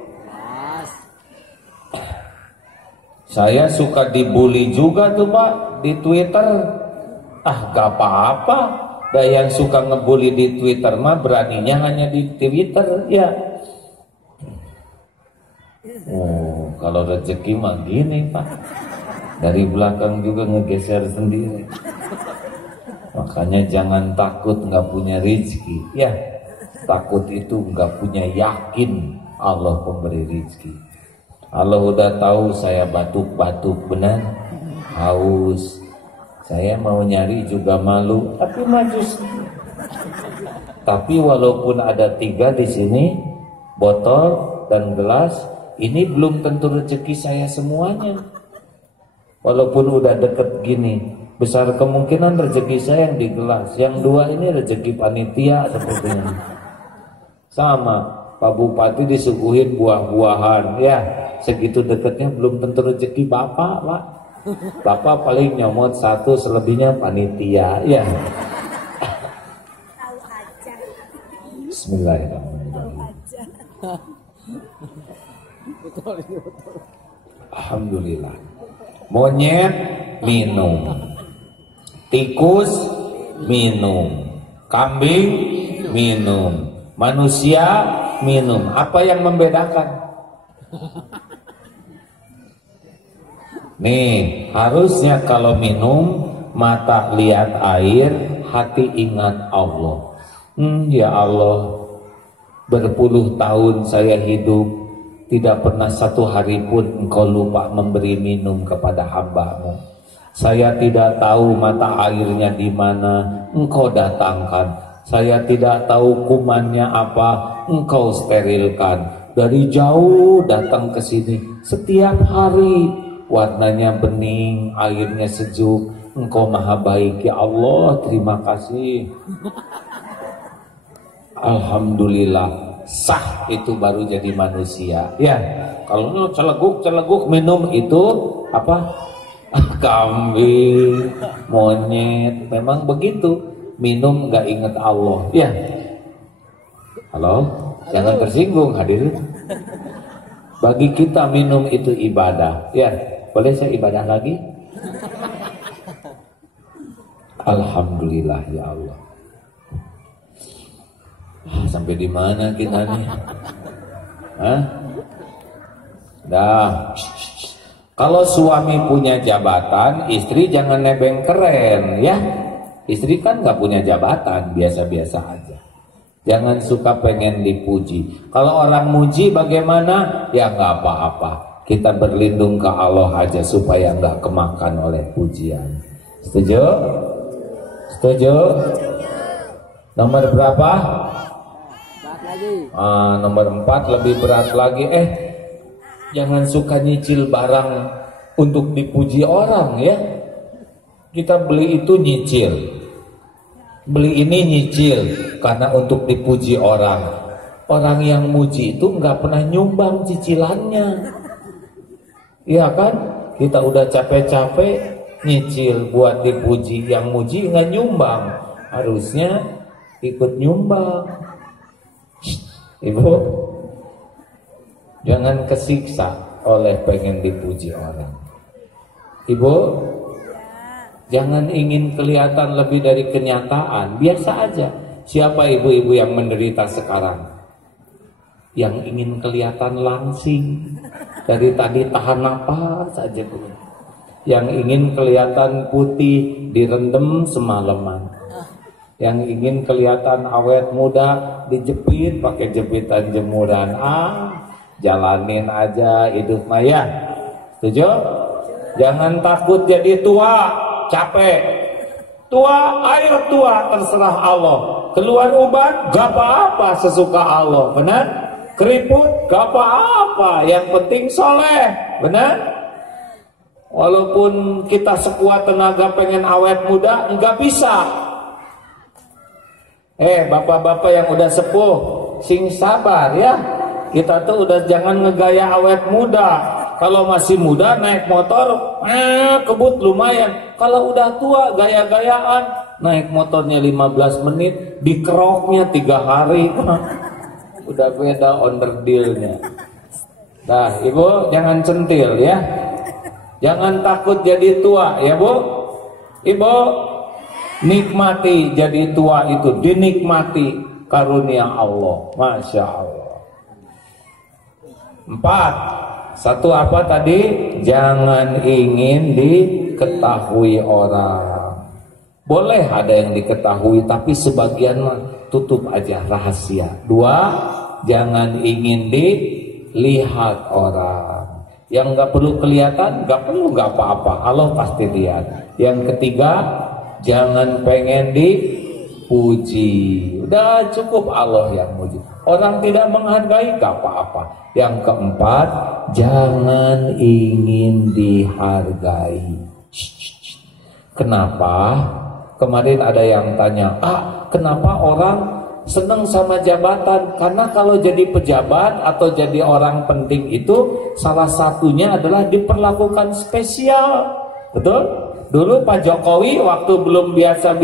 Saya suka dibully juga tuh Pak di Twitter. Gak apa-apa. Dan yang suka ngebully di Twitter mah beraninya hanya di Twitter ya. Oh, kalau rezeki mah gini Pak. Dari belakang juga ngegeser sendiri. Makanya jangan takut nggak punya rezeki ya. Takut itu nggak punya yakin Allah pemberi rezeki. Allah udah tahu saya batuk-batuk benar, haus. Saya mau nyari juga malu, tapi maju. Tapi walaupun ada 3 di sini, botol dan gelas, ini belum tentu rezeki saya semuanya. Walaupun udah deket gini, besar kemungkinan rezeki saya yang di gelas. Yang 2 ini rezeki panitia sepertinya. Sama, Pak Bupati disuguhin buah-buahan, ya. Segitu deketnya belum tentu rezeki Bapak, Pak. Bapak paling nyomot 1, selebihnya panitia, ya. Bismillahirrahmanirrahim. Alhamdulillah. Monyet minum, tikus minum, kambing minum, manusia minum. Apa yang membedakan? Nih, harusnya kalau minum, mata lihat air, hati ingat Allah. Ya Allah, berpuluh tahun saya hidup, tidak pernah satu hari pun Engkau lupa memberi minum kepada hamba-Mu. Saya tidak tahu mata airnya di mana, Engkau datangkan. Saya tidak tahu kumannya apa, Engkau sterilkan. Dari jauh datang ke sini, setiap hari warnanya bening, airnya sejuk. Engkau maha baik ya Allah, terima kasih. Alhamdulillah, sah itu baru jadi manusia. Ya, kalau celeguk minum itu apa? Kambing, monyet, memang begitu. Minum nggak ingat Allah. Ya, halo, jangan tersinggung hadirin. Bagi kita minum itu ibadah. Ya, boleh saya ibadah lagi? Alhamdulillah ya Allah. Sampai di mana kita nih? Hah? Dah. Kalau suami punya jabatan, istri jangan nebeng keren ya. Istri kan nggak punya jabatan, biasa-biasa aja. Jangan suka pengen dipuji. Kalau orang muji bagaimana? Ya nggak apa-apa. Kita berlindung ke Allah aja supaya nggak kemakan oleh pujian. Setuju? Setuju? Nomor berapa? Nomor 4 lebih berat lagi. Jangan suka nyicil barang untuk dipuji orang ya. Kita beli itu nyicil, beli ini nyicil karena untuk dipuji orang. Orang yang muji itu nggak pernah nyumbang cicilannya, iya kan? Kita udah capek-capek nyicil buat dipuji, yang muji nggak nyumbang, harusnya ikut nyumbang. Ibu, jangan kesiksa oleh pengen dipuji orang. Ibu, jangan ingin kelihatan lebih dari kenyataan. Biasa aja. Siapa ibu-ibu yang menderita sekarang? Yang ingin kelihatan langsing. Dari tadi tahan napas saja. Yang ingin kelihatan putih, direndam semalaman. Yang ingin kelihatan awet muda, dijepit pakai jepitan jemuran. Jalanin aja hidup maya. Setuju? Jangan takut jadi tua, capek. Tua, ayo tua, terserah Allah. Keluar uban, gak apa-apa, sesuka Allah. Benar? Keriput, gak apa-apa, yang penting soleh. Benar? Walaupun kita sekuat tenaga pengen awet muda, nggak bisa. Bapak-bapak yang udah sepuh, sing sabar ya. Kita tuh udah jangan ngegaya awet muda. Kalau masih muda naik motor, kebut lumayan. Kalau udah tua gaya-gayaan, naik motornya 15 menit, dikeroknya 3 hari. Udah beda onderdilnya. Nah, Ibu jangan centil ya. Jangan takut jadi tua ya, Bu. Ibu nikmati jadi tua itu, dinikmati karunia Allah. Masya Allah. 4. Satu apa tadi? Jangan ingin diketahui orang. Boleh ada yang diketahui, tapi sebagian mah tutup aja rahasia. 2. Jangan ingin dilihat orang. Yang nggak perlu kelihatan, nggak perlu, nggak apa-apa. Allah pasti lihat. Yang ketiga, jangan pengen dipuji. Udah cukup Allah yang muji. Orang tidak menghargai, nggak apa-apa. Yang keempat, jangan ingin dihargai. Kenapa? Kemarin ada yang tanya, kenapa orang senang sama jabatan? Karena kalau jadi pejabat atau jadi orang penting itu salah satunya adalah diperlakukan spesial. Betul? Dulu Pak Jokowi waktu belum biasa,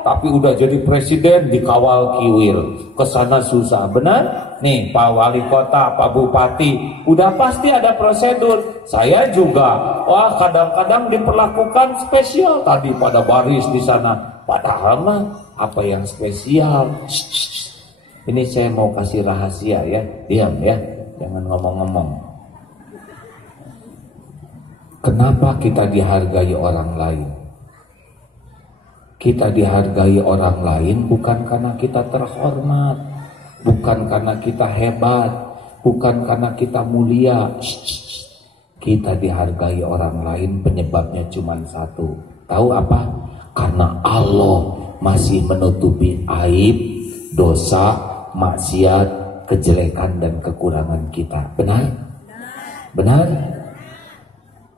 tapi udah jadi presiden dikawal kiwil. Kesana susah, benar? Nih Pak Wali Kota, Pak Bupati, udah pasti ada prosedur. Saya juga, kadang-kadang diperlakukan spesial. Tadi pada baris di sana, padahal mah apa yang spesial? Ini saya mau kasih rahasia ya, diam ya, jangan ngomong-ngomong. Kenapa kita dihargai orang lain? Kita dihargai orang lain bukan karena kita terhormat, bukan karena kita hebat, bukan karena kita mulia. Kita dihargai orang lain penyebabnya cuma satu. Tahu apa? Karena Allah masih menutupi aib, dosa, maksiat, kejelekan dan kekurangan kita. Benar? Benar?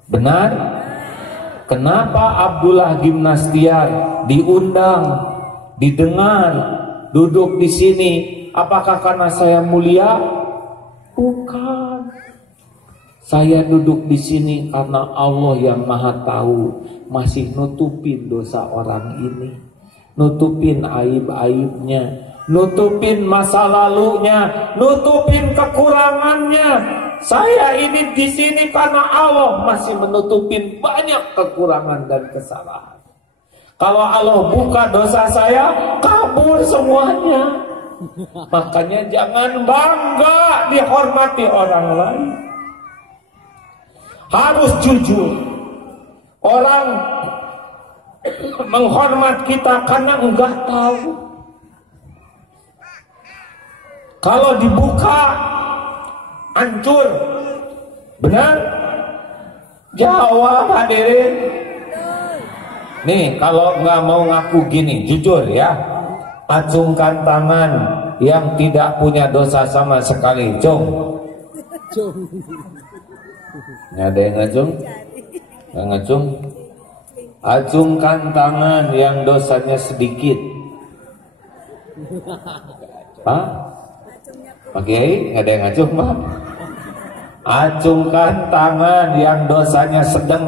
Benar? Kenapa Abdullah Gimnastiar diundang, didengar, duduk di sini? Apakah karena saya mulia? Bukan. Saya duduk di sini karena Allah yang Maha Tahu masih nutupin dosa orang ini, nutupin aib-aibnya, nutupin masa lalunya, nutupin kekurangannya. Saya ini di sini karena Allah masih menutupin banyak kekurangan dan kesalahan. Kalau Allah buka dosa saya, kabur semuanya. Makanya jangan bangga dihormati orang lain. Harus jujur. Orang menghormat kita karena enggak tahu. Kalau dibuka hancur. Benar? Jawab hadirin. Nih kalau nggak mau ngaku gini, jujur ya, acungkan tangan yang tidak punya dosa sama sekali. Cung. Nggak ada yang ngacung? Nggak ngacung? Acungkan tangan yang dosanya sedikit. Hah? Oke, nggak ada yang ngacung, Pak. Acungkan tangan yang dosanya sedang.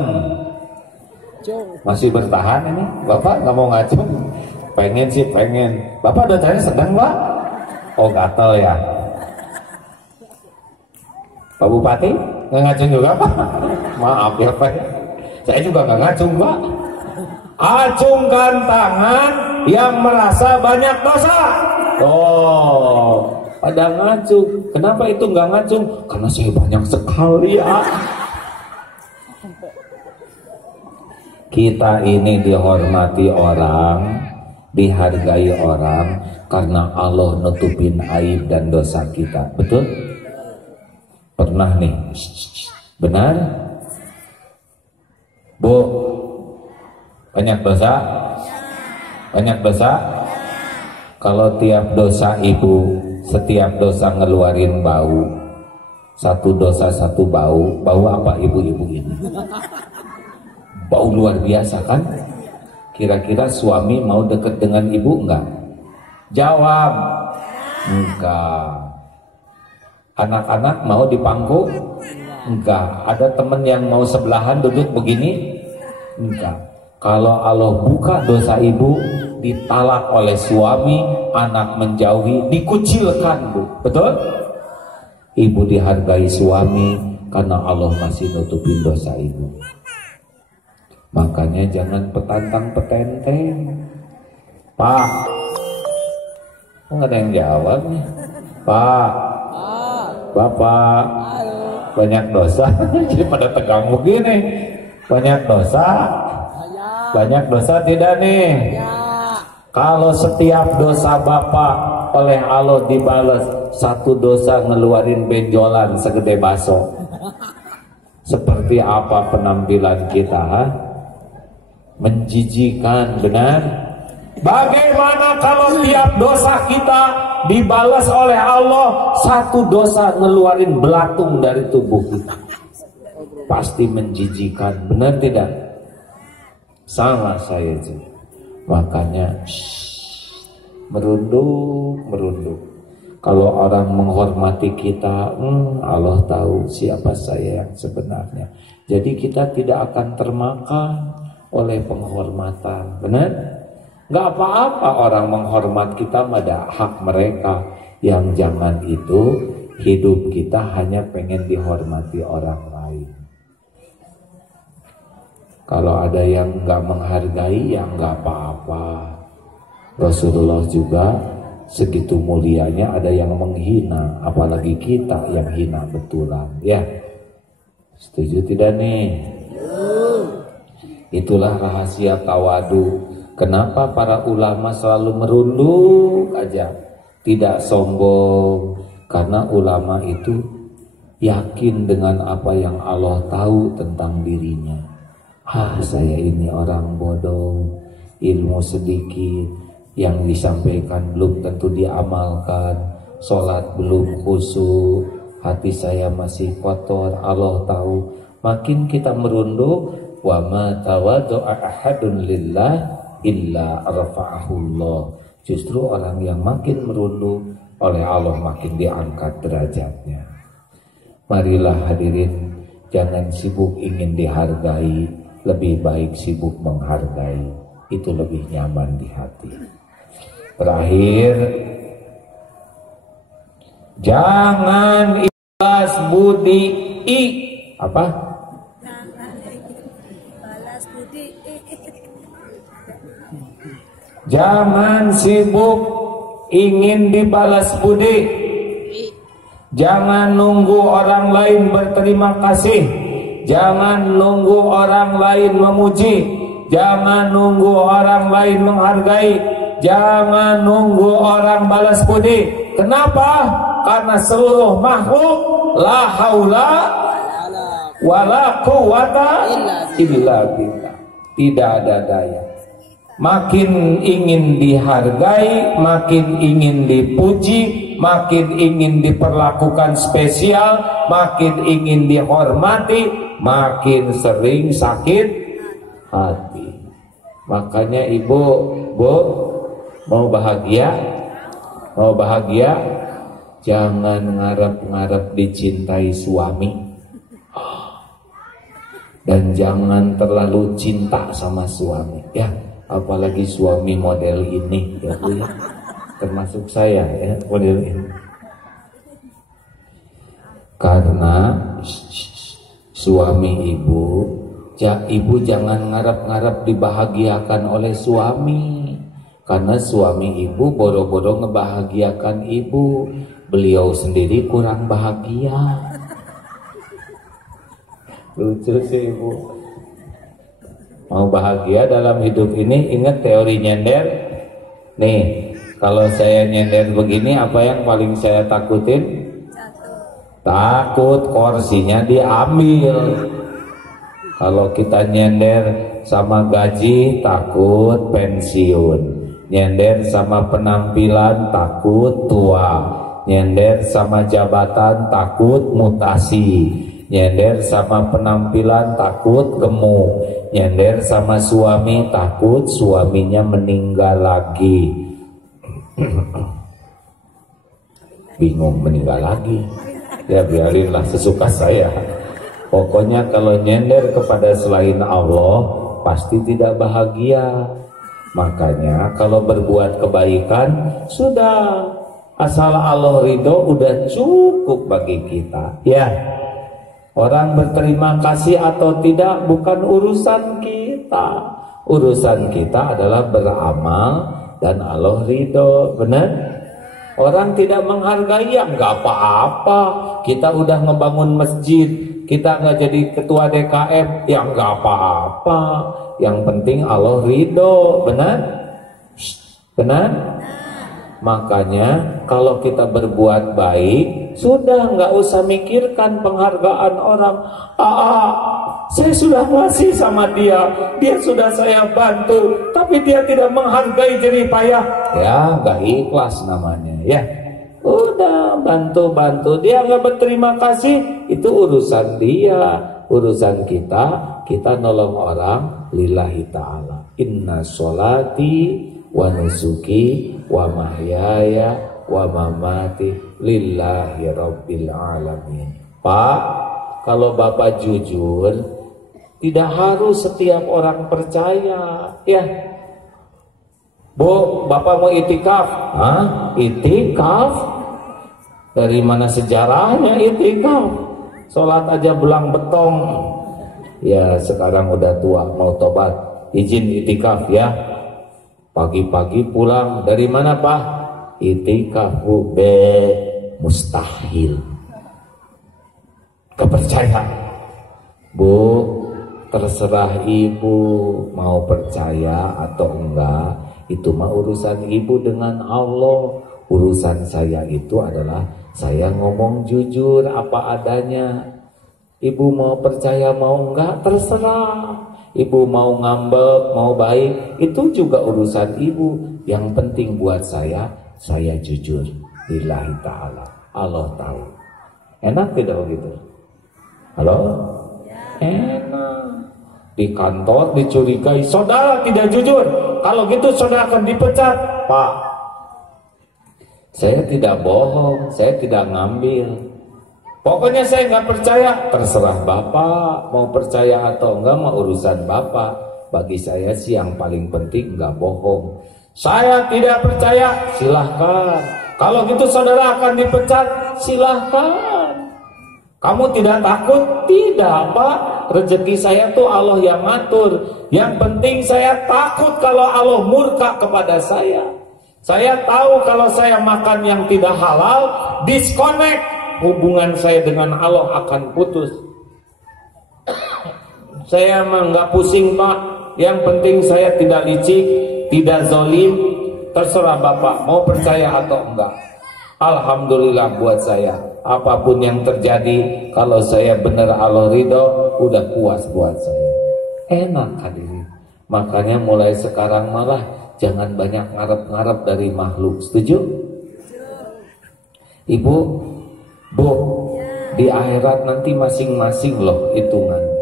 Masih bertahan ini? Bapak nggak mau ngacung? Pengen sih, pengen. Bapak dosanya sedang, Pak? Oh, gatel ya. Pak Bupati nggak ngacung juga, Pak? Maaf ya, Pak. Saya juga nggak ngacung, Pak. Acungkan tangan yang merasa banyak dosa. Oh, pada ngacung. Kenapa itu nggak ngacung? Karena saya banyak sekali ya. Kita ini dihormati orang, dihargai orang karena Allah nutupin aib dan dosa kita. Betul? Pernah nih? Benar? Bu, banyak dosa? Banyak dosa? Kalau tiap dosa ibu, setiap dosa ngeluarin bau, satu dosa satu bau. Bau apa ibu-ibu ini? Bau luar biasa kan? Kira-kira suami mau deket dengan ibu enggak? Jawab. Enggak. Anak-anak mau dipangku? Enggak. Ada temen yang mau sebelahan duduk begini? Enggak. Kalau Allah buka dosa ibu, ditalak oleh suami, anak menjauhi, dikucilkan, Bu. Betul? Ibu dihargai suami karena Allah masih nutupin dosa ibu. Makanya jangan petantang petenteng. Pak, nggak ada yang jawab nih. Pak, Bapak, banyak dosa. Jadi pada tegang begini. Banyak dosa. Banyak dosa tidak nih? Kalau setiap dosa Bapak oleh Allah dibalas, satu dosa ngeluarin benjolan segede baso. Seperti apa penampilan kita? Ha? Menjijikan, benar? Bagaimana kalau tiap dosa kita dibalas oleh Allah, satu dosa ngeluarin belatung dari tubuh kita? Pasti menjijikan, benar tidak? Sama saya juga. Makanya merunduk. Kalau orang menghormati kita, Allah tahu siapa saya yang sebenarnya. Jadi kita tidak akan termakan oleh penghormatan. Benar? Gak apa-apa orang menghormat kita, pada hak mereka. Yang jangan itu hidup kita hanya pengen dihormati orang lain. Kalau ada yang gak menghargai, ya gak apa-apa. Rasulullah juga segitu mulianya ada yang menghina, apalagi kita yang hina betulan. Ya, setuju tidak nih? Itulah rahasia tawadu. Kenapa para ulama selalu merunduk aja, tidak sombong? Karena ulama itu yakin dengan apa yang Allah tahu tentang dirinya. Saya ini orang bodoh, ilmu sedikit, yang disampaikan belum tentu diamalkan, sholat belum khusyuk, hati saya masih kotor, Allah tahu. Makin kita merunduk, wa ma tawadu'a ahadun lillah illa rafa'ahullah. Justru orang yang makin merunduk, oleh Allah makin diangkat derajatnya. Marilah hadirin, jangan sibuk ingin dihargai, lebih baik sibuk menghargai. Itu lebih nyaman di hati. Terakhir, jangan balas budi apa? Jangan sibuk ingin dibalas budi. Jangan nunggu orang lain berterima kasih. Jangan nunggu orang lain memuji. Jangan nunggu orang lain menghargai. Jangan nunggu orang balas budi. Kenapa? Karena seluruh makhluk la haula wala quwata illa billah. Tidak ada daya. Makin ingin dihargai, makin ingin dipuji, makin ingin diperlakukan spesial, makin ingin dihormati, makin sering sakit hati. Makanya ibu, bu, mau bahagia? Mau bahagia? Jangan ngarep-ngarep dicintai suami. Dan jangan terlalu cinta sama suami. Ya, apalagi suami model ini, ya Bu, ya. Termasuk saya ya, model ini. Karena suami ibu jangan ngarep-ngarep dibahagiakan oleh suami. Karena suami ibu boro-boro ngebahagiakan ibu, beliau sendiri kurang bahagia. Lucu sih ibu. Mau bahagia dalam hidup ini, ingat teori nyender. Nih, kalau saya nyender begini, apa yang paling saya takutin? Takut kursinya diambil. Kalau kita nyender sama gaji, takut pensiun. Nyender sama penampilan, takut tua. Nyender sama jabatan, takut mutasi. Nyender sama penampilan, takut gemuk. Nyender sama suami, takut suaminya meninggal lagi. Bingung meninggal lagi. Ya biarinlah, sesuka saya. Pokoknya kalau nyender kepada selain Allah pasti tidak bahagia. Makanya kalau berbuat kebaikan sudah, asal Allah ridho udah cukup bagi kita. Ya, orang berterima kasih atau tidak bukan urusan kita. Urusan kita adalah beramal dan Allah ridho. Benar? Orang tidak menghargai ya nggak apa-apa. Kita udah ngebangun masjid, kita nggak jadi ketua DKM, ya nggak apa-apa. Yang penting Allah ridho. Benar? Benar? Makanya kalau kita berbuat baik, sudah nggak usah mikirkan penghargaan orang. Saya sudah ngasih sama dia, dia sudah saya bantu, tapi dia tidak menghargai jerih payah. Ya nggak ikhlas namanya ya. Udah bantu-bantu, dia nggak berterima kasih, itu urusan dia. Urusan kita nolong orang lillahi ta'ala. Inna sholati wa nusuki wa mahyaya wa mamati lillahi rabbil alamin. Pak, kalau Bapak jujur, tidak harus setiap orang percaya, ya. Bu, Bapak mau itikaf? Hah? Itikaf? Dari mana sejarahnya itikaf? Sholat aja belang betong. Ya sekarang udah tua, mau tobat, izin itikaf ya. Pagi-pagi pulang, dari mana Pak? Itikaf Bu. Mustahil. Kepercayaan. Bu, terserah ibu mau percaya atau enggak, itu mah urusan ibu dengan Allah. Urusan saya itu adalah saya ngomong jujur apa adanya. Ibu mau percaya mau enggak terserah. Ibu mau ngambek mau baik, itu juga urusan ibu. Yang penting buat saya jujur lillahi ta'ala. Allah tahu. Enak tidak begitu? Halo? Enak. Di kantor dicurigai saudara tidak jujur, kalau gitu saudara akan dipecat. Pak, saya tidak bohong, saya tidak ngambil. Pokoknya saya nggak percaya, terserah Bapak mau percaya atau enggak mah urusan Bapak. Bagi saya sih yang paling penting nggak bohong. Saya tidak percaya, silahkan. Kalau gitu saudara akan dipecat, silahkan. Kamu tidak takut? Tidak Pak, rezeki saya tuh Allah yang ngatur. Yang penting saya takut kalau Allah murka kepada saya. Saya tahu kalau saya makan yang tidak halal, disconnect, hubungan saya dengan Allah akan putus. Saya emang nggak pusing Pak, yang penting saya tidak licik, tidak zalim. Terserah Bapak mau percaya atau enggak. Alhamdulillah buat saya, apapun yang terjadi, kalau saya benar Allah ridho, udah puas buat saya. Enak hadirin. Makanya mulai sekarang malah jangan banyak ngarep-ngarep dari makhluk. Setuju? Ibu, Bu, di akhirat nanti masing-masing loh hitungannya.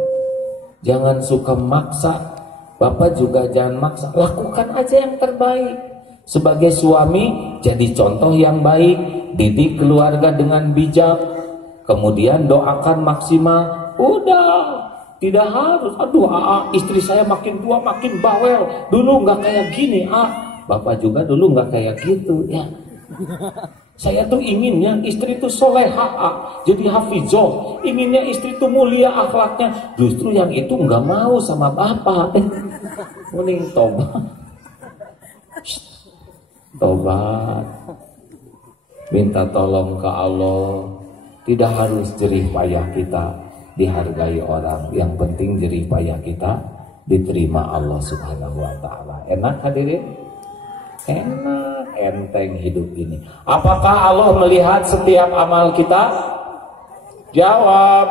Jangan suka maksa. Bapak juga jangan maksa. Lakukan aja yang terbaik. Sebagai suami, jadi contoh yang baik, didik keluarga dengan bijak, kemudian doakan maksimal. Udah, tidak harus. Aduh, istri saya makin tua makin bawel. Dulu nggak kayak gini, Bapak juga dulu nggak kayak gitu, ya. Saya tuh inginnya istri itu soleha, jadi hafizah. Inginnya istri itu mulia akhlaknya. Justru yang itu nggak mau sama Bapak. Mending tobat. Tobat, minta tolong ke Allah. Tidak harus jerih payah kita dihargai orang, yang penting jerih payah kita diterima Allah Subhanahu wa ta'ala. Enak hadirin? Enak, enteng hidup ini. Apakah Allah melihat setiap amal kita? Jawab.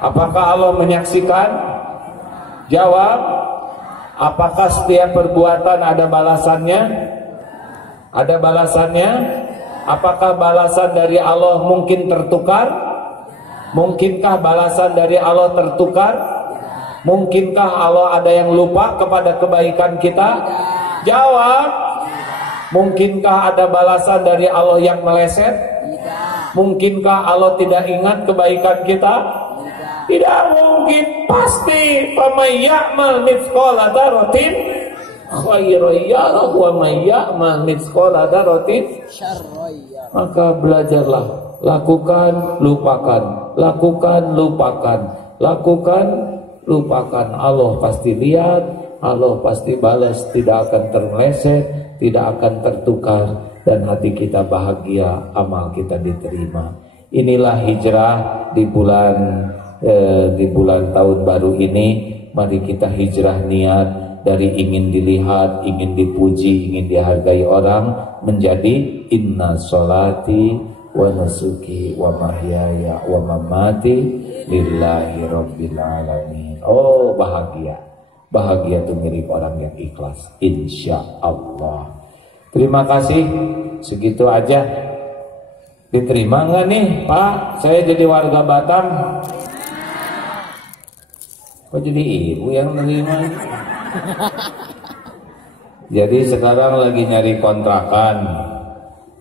Apakah Allah menyaksikan? Jawab. Apakah setiap perbuatan ada balasannya? Ada balasannya? Apakah balasan dari Allah mungkin tertukar? Mungkinkah balasan dari Allah tertukar? Mungkinkah Allah ada yang lupa kepada kebaikan kita? Jawab. Mungkinkah ada balasan dari Allah yang meleset? Mungkinkah Allah tidak ingat kebaikan kita? Tidak mungkin, pasti. Faman ya'mal mithqala dzarratin khairan yarah wa man ya'mal mithqala dzarratin syarran yarah. Maka belajarlah, lakukan, lupakan, lakukan, lupakan, lakukan, lupakan. Allah pasti lihat, Allah pasti balas, tidak akan termeleset, tidak akan tertukar, dan hati kita bahagia, amal kita diterima. Inilah hijrah di bulan tahun baru ini. Mari kita hijrah niat dari ingin dilihat, ingin dipuji, ingin dihargai orang, menjadi inna sholati wa nusuki wa mahyaya wa mamati lillahi rabbil alamin. Oh, bahagia. Bahagia itu milik orang yang ikhlas, insya Allah. Terima kasih, segitu aja. Diterima nggak nih Pak? Saya jadi warga Batam. Kok jadi ibu yang menerima? Jadi sekarang lagi nyari kontrakan.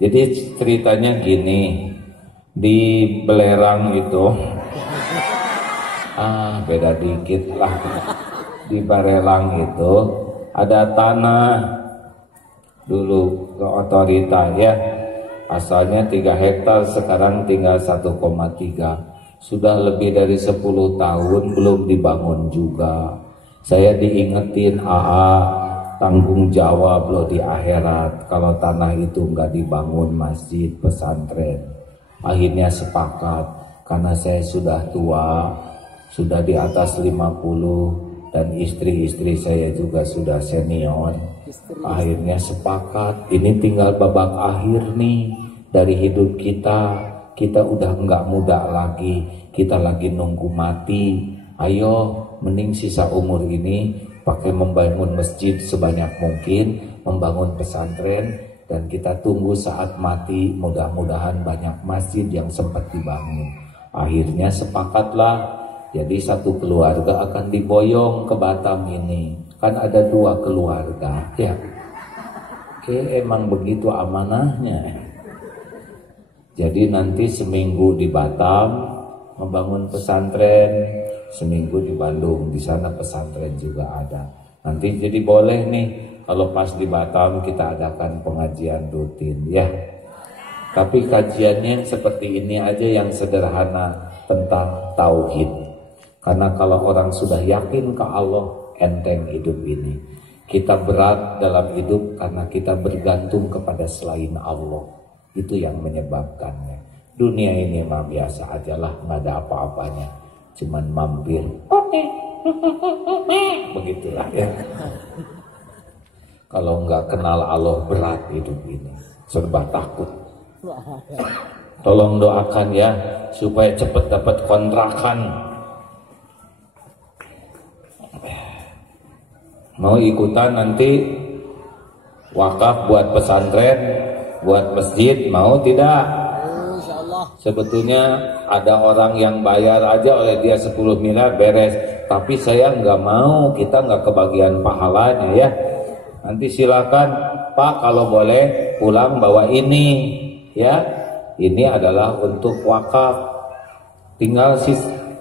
Jadi ceritanya gini, di Belerang itu, beda dikit lah. Di Barelang itu ada tanah dulu ke otorita ya, asalnya 3 hektar, sekarang tinggal 1,3. Sudah lebih dari 10 tahun belum dibangun juga. Saya diingetin tanggung jawab loh di akhirat kalau tanah itu nggak dibangun masjid pesantren. Akhirnya sepakat, karena saya sudah tua, sudah di atas 50, dan istri-istri saya juga sudah senior. Akhirnya sepakat, ini tinggal babak akhir nih dari hidup kita. Kita udah nggak muda lagi, kita lagi nunggu mati. Ayo, mending sisa umur ini pakai membangun masjid sebanyak mungkin, membangun pesantren, dan kita tunggu saat mati. Mudah-mudahan banyak masjid yang sempat dibangun. Akhirnya sepakatlah. Jadi satu keluarga akan diboyong ke Batam ini. Kan ada 2 keluarga ya. Emang begitu amanahnya. Jadi nanti seminggu di Batam membangun pesantren, seminggu di Bandung, di sana pesantren juga ada. Nanti jadi boleh nih kalau pas di Batam kita adakan pengajian rutin ya. Tapi kajiannya yang seperti ini aja, yang sederhana tentang tauhid. Karena kalau orang sudah yakin ke Allah, enteng hidup ini. Kita berat dalam hidup karena kita bergantung kepada selain Allah. Itu yang menyebabkannya. Dunia ini mah biasa aja lah, nggak ada apa-apanya. Cuman mampir. Begitulah ya. Kalau nggak kenal Allah, berat hidup ini. Serba takut. Tolong doakan ya, supaya cepat dapat kontrakan. Mau ikutan nanti wakaf buat pesantren, buat masjid, mau tidak? Sebetulnya ada orang yang bayar aja oleh dia 10 miliar beres. Tapi saya nggak mau, kita nggak kebagian pahalanya ya. Nanti silakan Pak, kalau boleh pulang bawa ini ya. Ini adalah untuk wakaf. Tinggal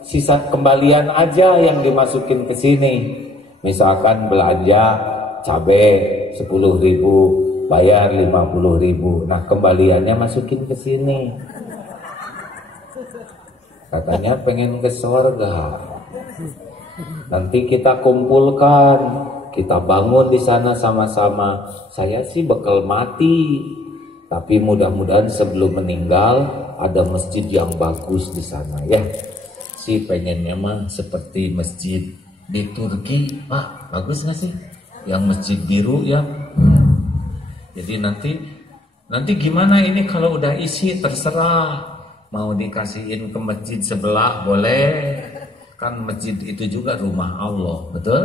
sisa kembalian aja yang dimasukin ke sini. Misalkan belanja cabai 10.000, bayar 50.000. Nah, kembaliannya masukin ke sini. Katanya pengen ke surga. Nanti kita kumpulkan, kita bangun di sana sama-sama. Saya sih bakal mati, tapi mudah-mudahan sebelum meninggal ada masjid yang bagus di sana ya. Si pengennya mah seperti masjid di Turki, Pak, bagus nggak sih? Yang masjid biru ya. Jadi nanti gimana ini kalau udah isi, terserah. Mau dikasihin ke masjid sebelah boleh. Kan masjid itu juga rumah Allah, betul?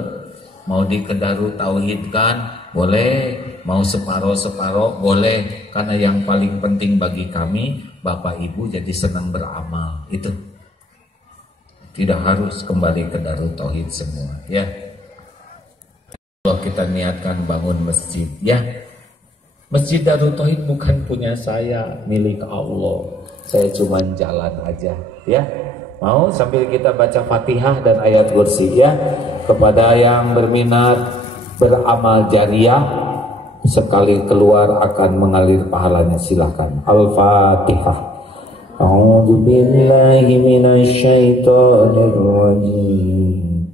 Mau dikedaru tauhidkan boleh, mau separoh-separoh boleh. Karena yang paling penting bagi kami, Bapak Ibu jadi senang beramal. Itu. Tidak harus kembali ke Darut Tauhid semua ya. Kalau kita niatkan bangun masjid ya. Masjid Darut Tauhid bukan punya saya, milik Allah. Saya cuma jalan aja ya. Mau sambil kita baca Fatihah dan ayat kursi ya. Kepada yang berminat beramal jariah, sekali keluar akan mengalir pahalanya, silahkan. Al-Fatihah. A'udzu billahi minasy syaithanir rajim.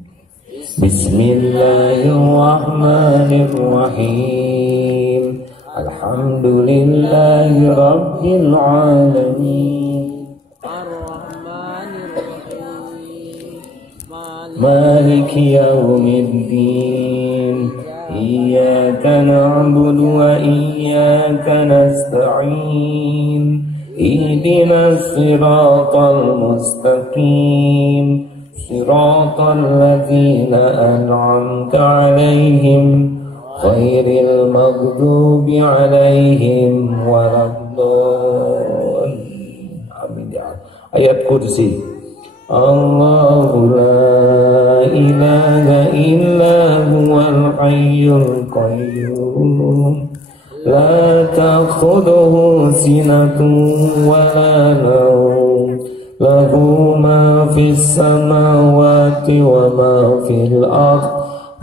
Bismillahirrahmanirrahim. Alhamdulillahi rabbil alamin. Ar-Rahmanir-Rahim. Maliki yaumiddin. Iyyaka na'budu wa iyyaka nasta'in. Ihdinas siratal mustaqim. Siratal ladzina an'amta 'alaihim ghairil maghdubi 'alaihim waladdallin. Amin ya. Ayat kursi. Allahu la ilaha illa huwal hayyul qayyum. La ta'khudhuhu sinatun wa la nawm. Lahu ma fis samawati wa ma fil ardh.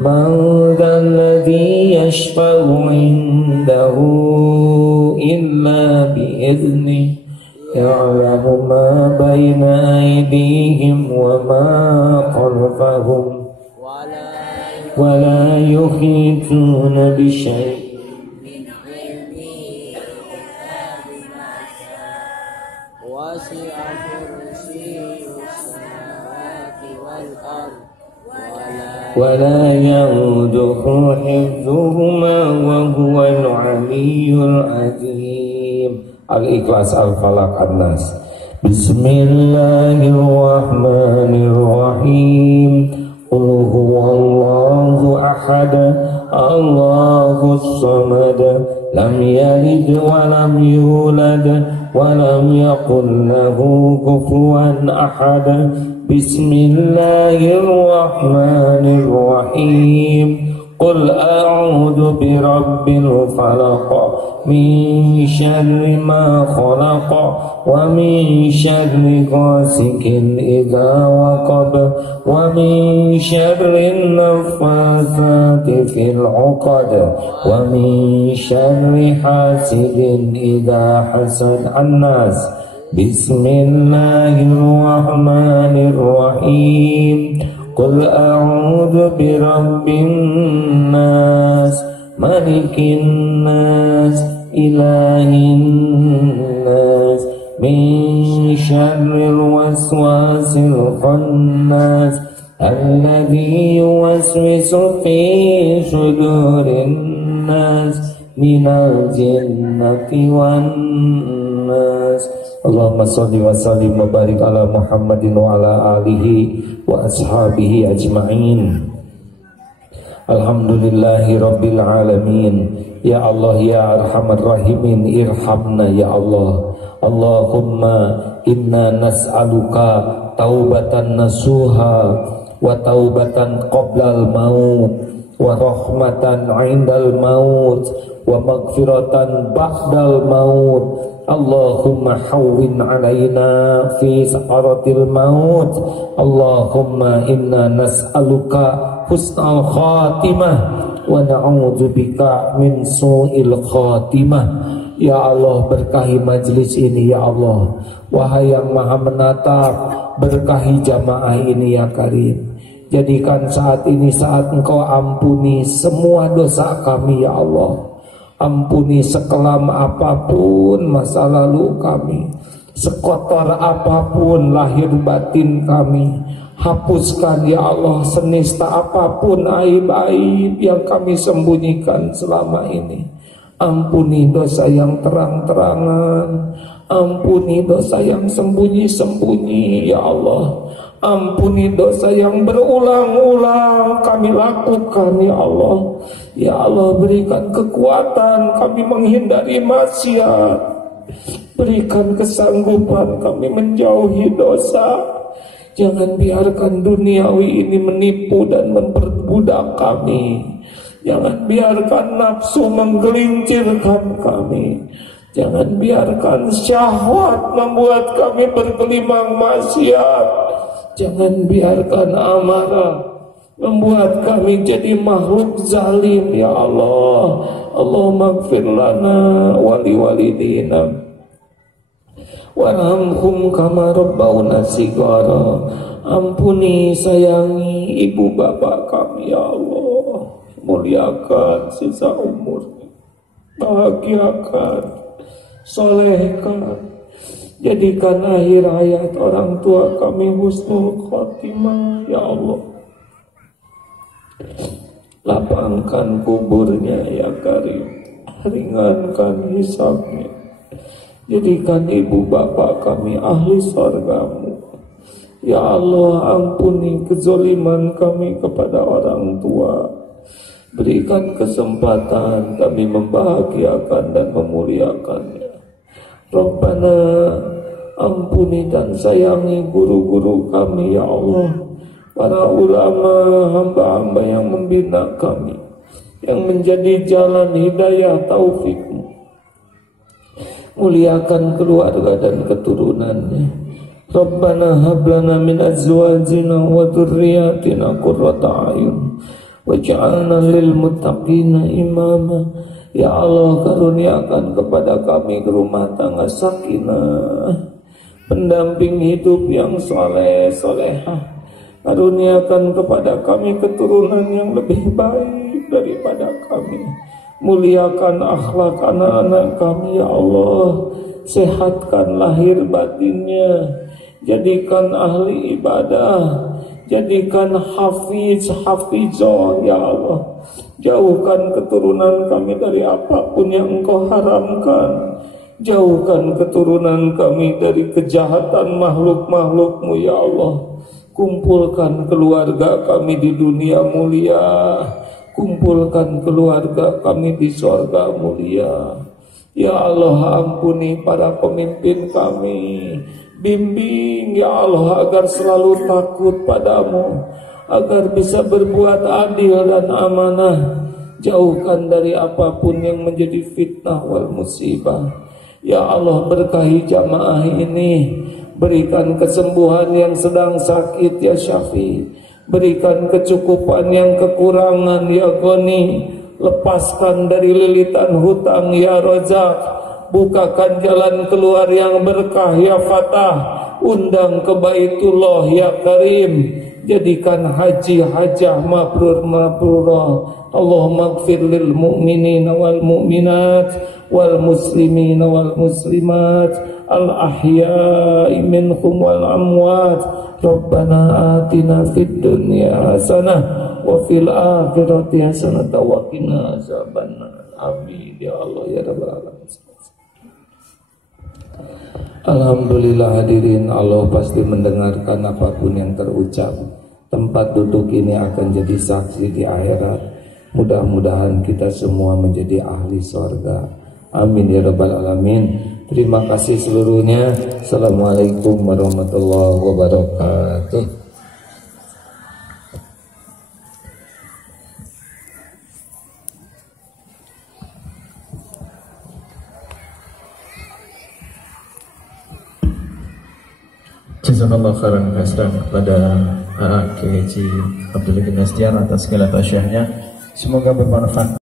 Man dhal ladzi yashfa'u 'indahu illa bi'idhnihi. Ya'lamu ma bayna aydihim wa ma khalfahum. Wa la yuhituna bi syai'in. ولا يؤوده حفظهما وهو العلي العظيم. Al-Ikhlas, Al-Falaq, An-Nas. Bismillahirrahmanirrahim. Qul huwallahu ahad, Allahus samad, lam yalid wa lam yulad wa lam yakul lahu kufuwan ahad. Bismillahirrahmanirrahim. Qul a'udzu birabbil falaq, min syarri ma khalaq, wa min syarri ghasikin idza waqab, wa min syarri naffasati fil 'uqad, wa min syarri hasidin idza hasad. An-Nas. Bismillahirrahmanirrahim. Qul a'udzu birabbin nas, malikin nas, ilahin nas, min syarril waswasil khannas, alladzi yuwaswisu fi sudurin nas, minal jinnati wan nas. Allahumma sholli wa sallim wa barik ala Muhammadin wa ala alihi wa ashabihi ajma'in. Alhamdulillahi rabbil alamin. Ya Allah ya arhamar rahimin, irhamna ya Allah. Allahumma inna nas'aluka taubatan nasuha wa taubatan qoblal maut wa rahmatan 'indal maut wa maghfiratan ba'dal maut. Allahumma hawwin 'alaina fi sakaratil maut. Allahumma inna nas'aluka husnal khatimah wa na'udzubika min su'il khatimah. Ya Allah, berkahi majlis ini ya Allah. Wahai yang maha menatap, berkahi jamaah ini ya Karim. Jadikan saat ini saat Engkau ampuni semua dosa kami ya Allah. Ampuni sekelam apapun masa lalu kami, sekotor apapun lahir batin kami. Hapuskan ya Allah senista apapun aib-aib yang kami sembunyikan selama ini. Ampuni dosa yang terang-terangan, ampuni dosa yang sembunyi-sembunyi ya Allah. Ampuni dosa yang berulang-ulang kami lakukan ya Allah. Ya Allah, berikan kekuatan kami menghindari maksiat. Berikan kesanggupan kami menjauhi dosa. Jangan biarkan duniawi ini menipu dan memperbudak kami. Jangan biarkan nafsu menggelincirkan kami. Jangan biarkan syahwat membuat kami bergelimang maksiat. Jangan biarkan amarah membuat kami jadi makhluk zalim ya Allah. Allahumma ighfir lana wali walidina warhamhum kama rabbawna shighara. Ampuni, sayangi ibu bapak kami ya Allah. Muliakan sisa umurnya, bahagiakan, solehkan, jadikan akhir hayat orang tua kami husnul khotimah ya Allah. Lapangkan kuburnya ya Karim, ringankan hisabnya, jadikan ibu bapak kami ahli surgamu ya Allah. Ampuni kezaliman kami kepada orang tua, berikan kesempatan kami membahagiakan dan memuliakannya. Rabbana, ampuni dan sayangi guru-guru kami ya Allah, para ulama, hamba-hamba yang membina kami, yang menjadi jalan hidayah taufikmu. Muliakan keluarga dan keturunannya. Rabbana hablana min azwajina wa dhurriyyatina qurrata a'yun waj'alna lil muttaqina imama. Ya Allah, karuniakan kepada kami rumah tangga sakinah, pendamping hidup yang soleh solehah. Karuniakan kepada kami keturunan yang lebih baik daripada kami. Muliakan akhlak anak-anak kami ya Allah. Sehatkan lahir batinnya, jadikan ahli ibadah, jadikan hafizah ya Allah. Jauhkan keturunan kami dari apapun yang Engkau haramkan. Jauhkan keturunan kami dari kejahatan makhluk-makhluk-Mu ya Allah. Kumpulkan keluarga kami di dunia mulia, kumpulkan keluarga kami di surga mulia. Ya Allah, ampuni para pemimpin kami, bimbing ya Allah agar selalu takut padamu, agar bisa berbuat adil dan amanah. Jauhkan dari apapun yang menjadi fitnah wal musibah. Ya Allah, berkahi jamaah ini, berikan kesembuhan yang sedang sakit ya Syafi, berikan kecukupan yang kekurangan ya Ghani, lepaskan dari lilitan hutang ya Razak, bukakan jalan keluar yang berkah ya Fatah, undang ke Baitullah ya Karim, jadikan haji hajah mabrur mabrurah. Allahumma ighfir lil mu'minina wal mu'minat wal muslimina wal muslimat al ahya'i minhum wal amwat. Rabbana atina fid dunya hasanah wa fil akhirati hasanah wa qina azabannar. Amin ya Allah ya rabbal alamin. Alhamdulillah hadirin, Allah pasti mendengarkan apapun yang terucap. Tempat duduk ini akan jadi saksi di akhirat. Mudah-mudahan kita semua menjadi ahli surga. Amin ya rabbal alamin. Terima kasih seluruhnya. Assalamualaikum warahmatullahi wabarakatuh. Jazakallah khairan katsiran kepada Kiai Haji Abdul Ghani Astian atas segala tasyahnya. Semoga bermanfaat.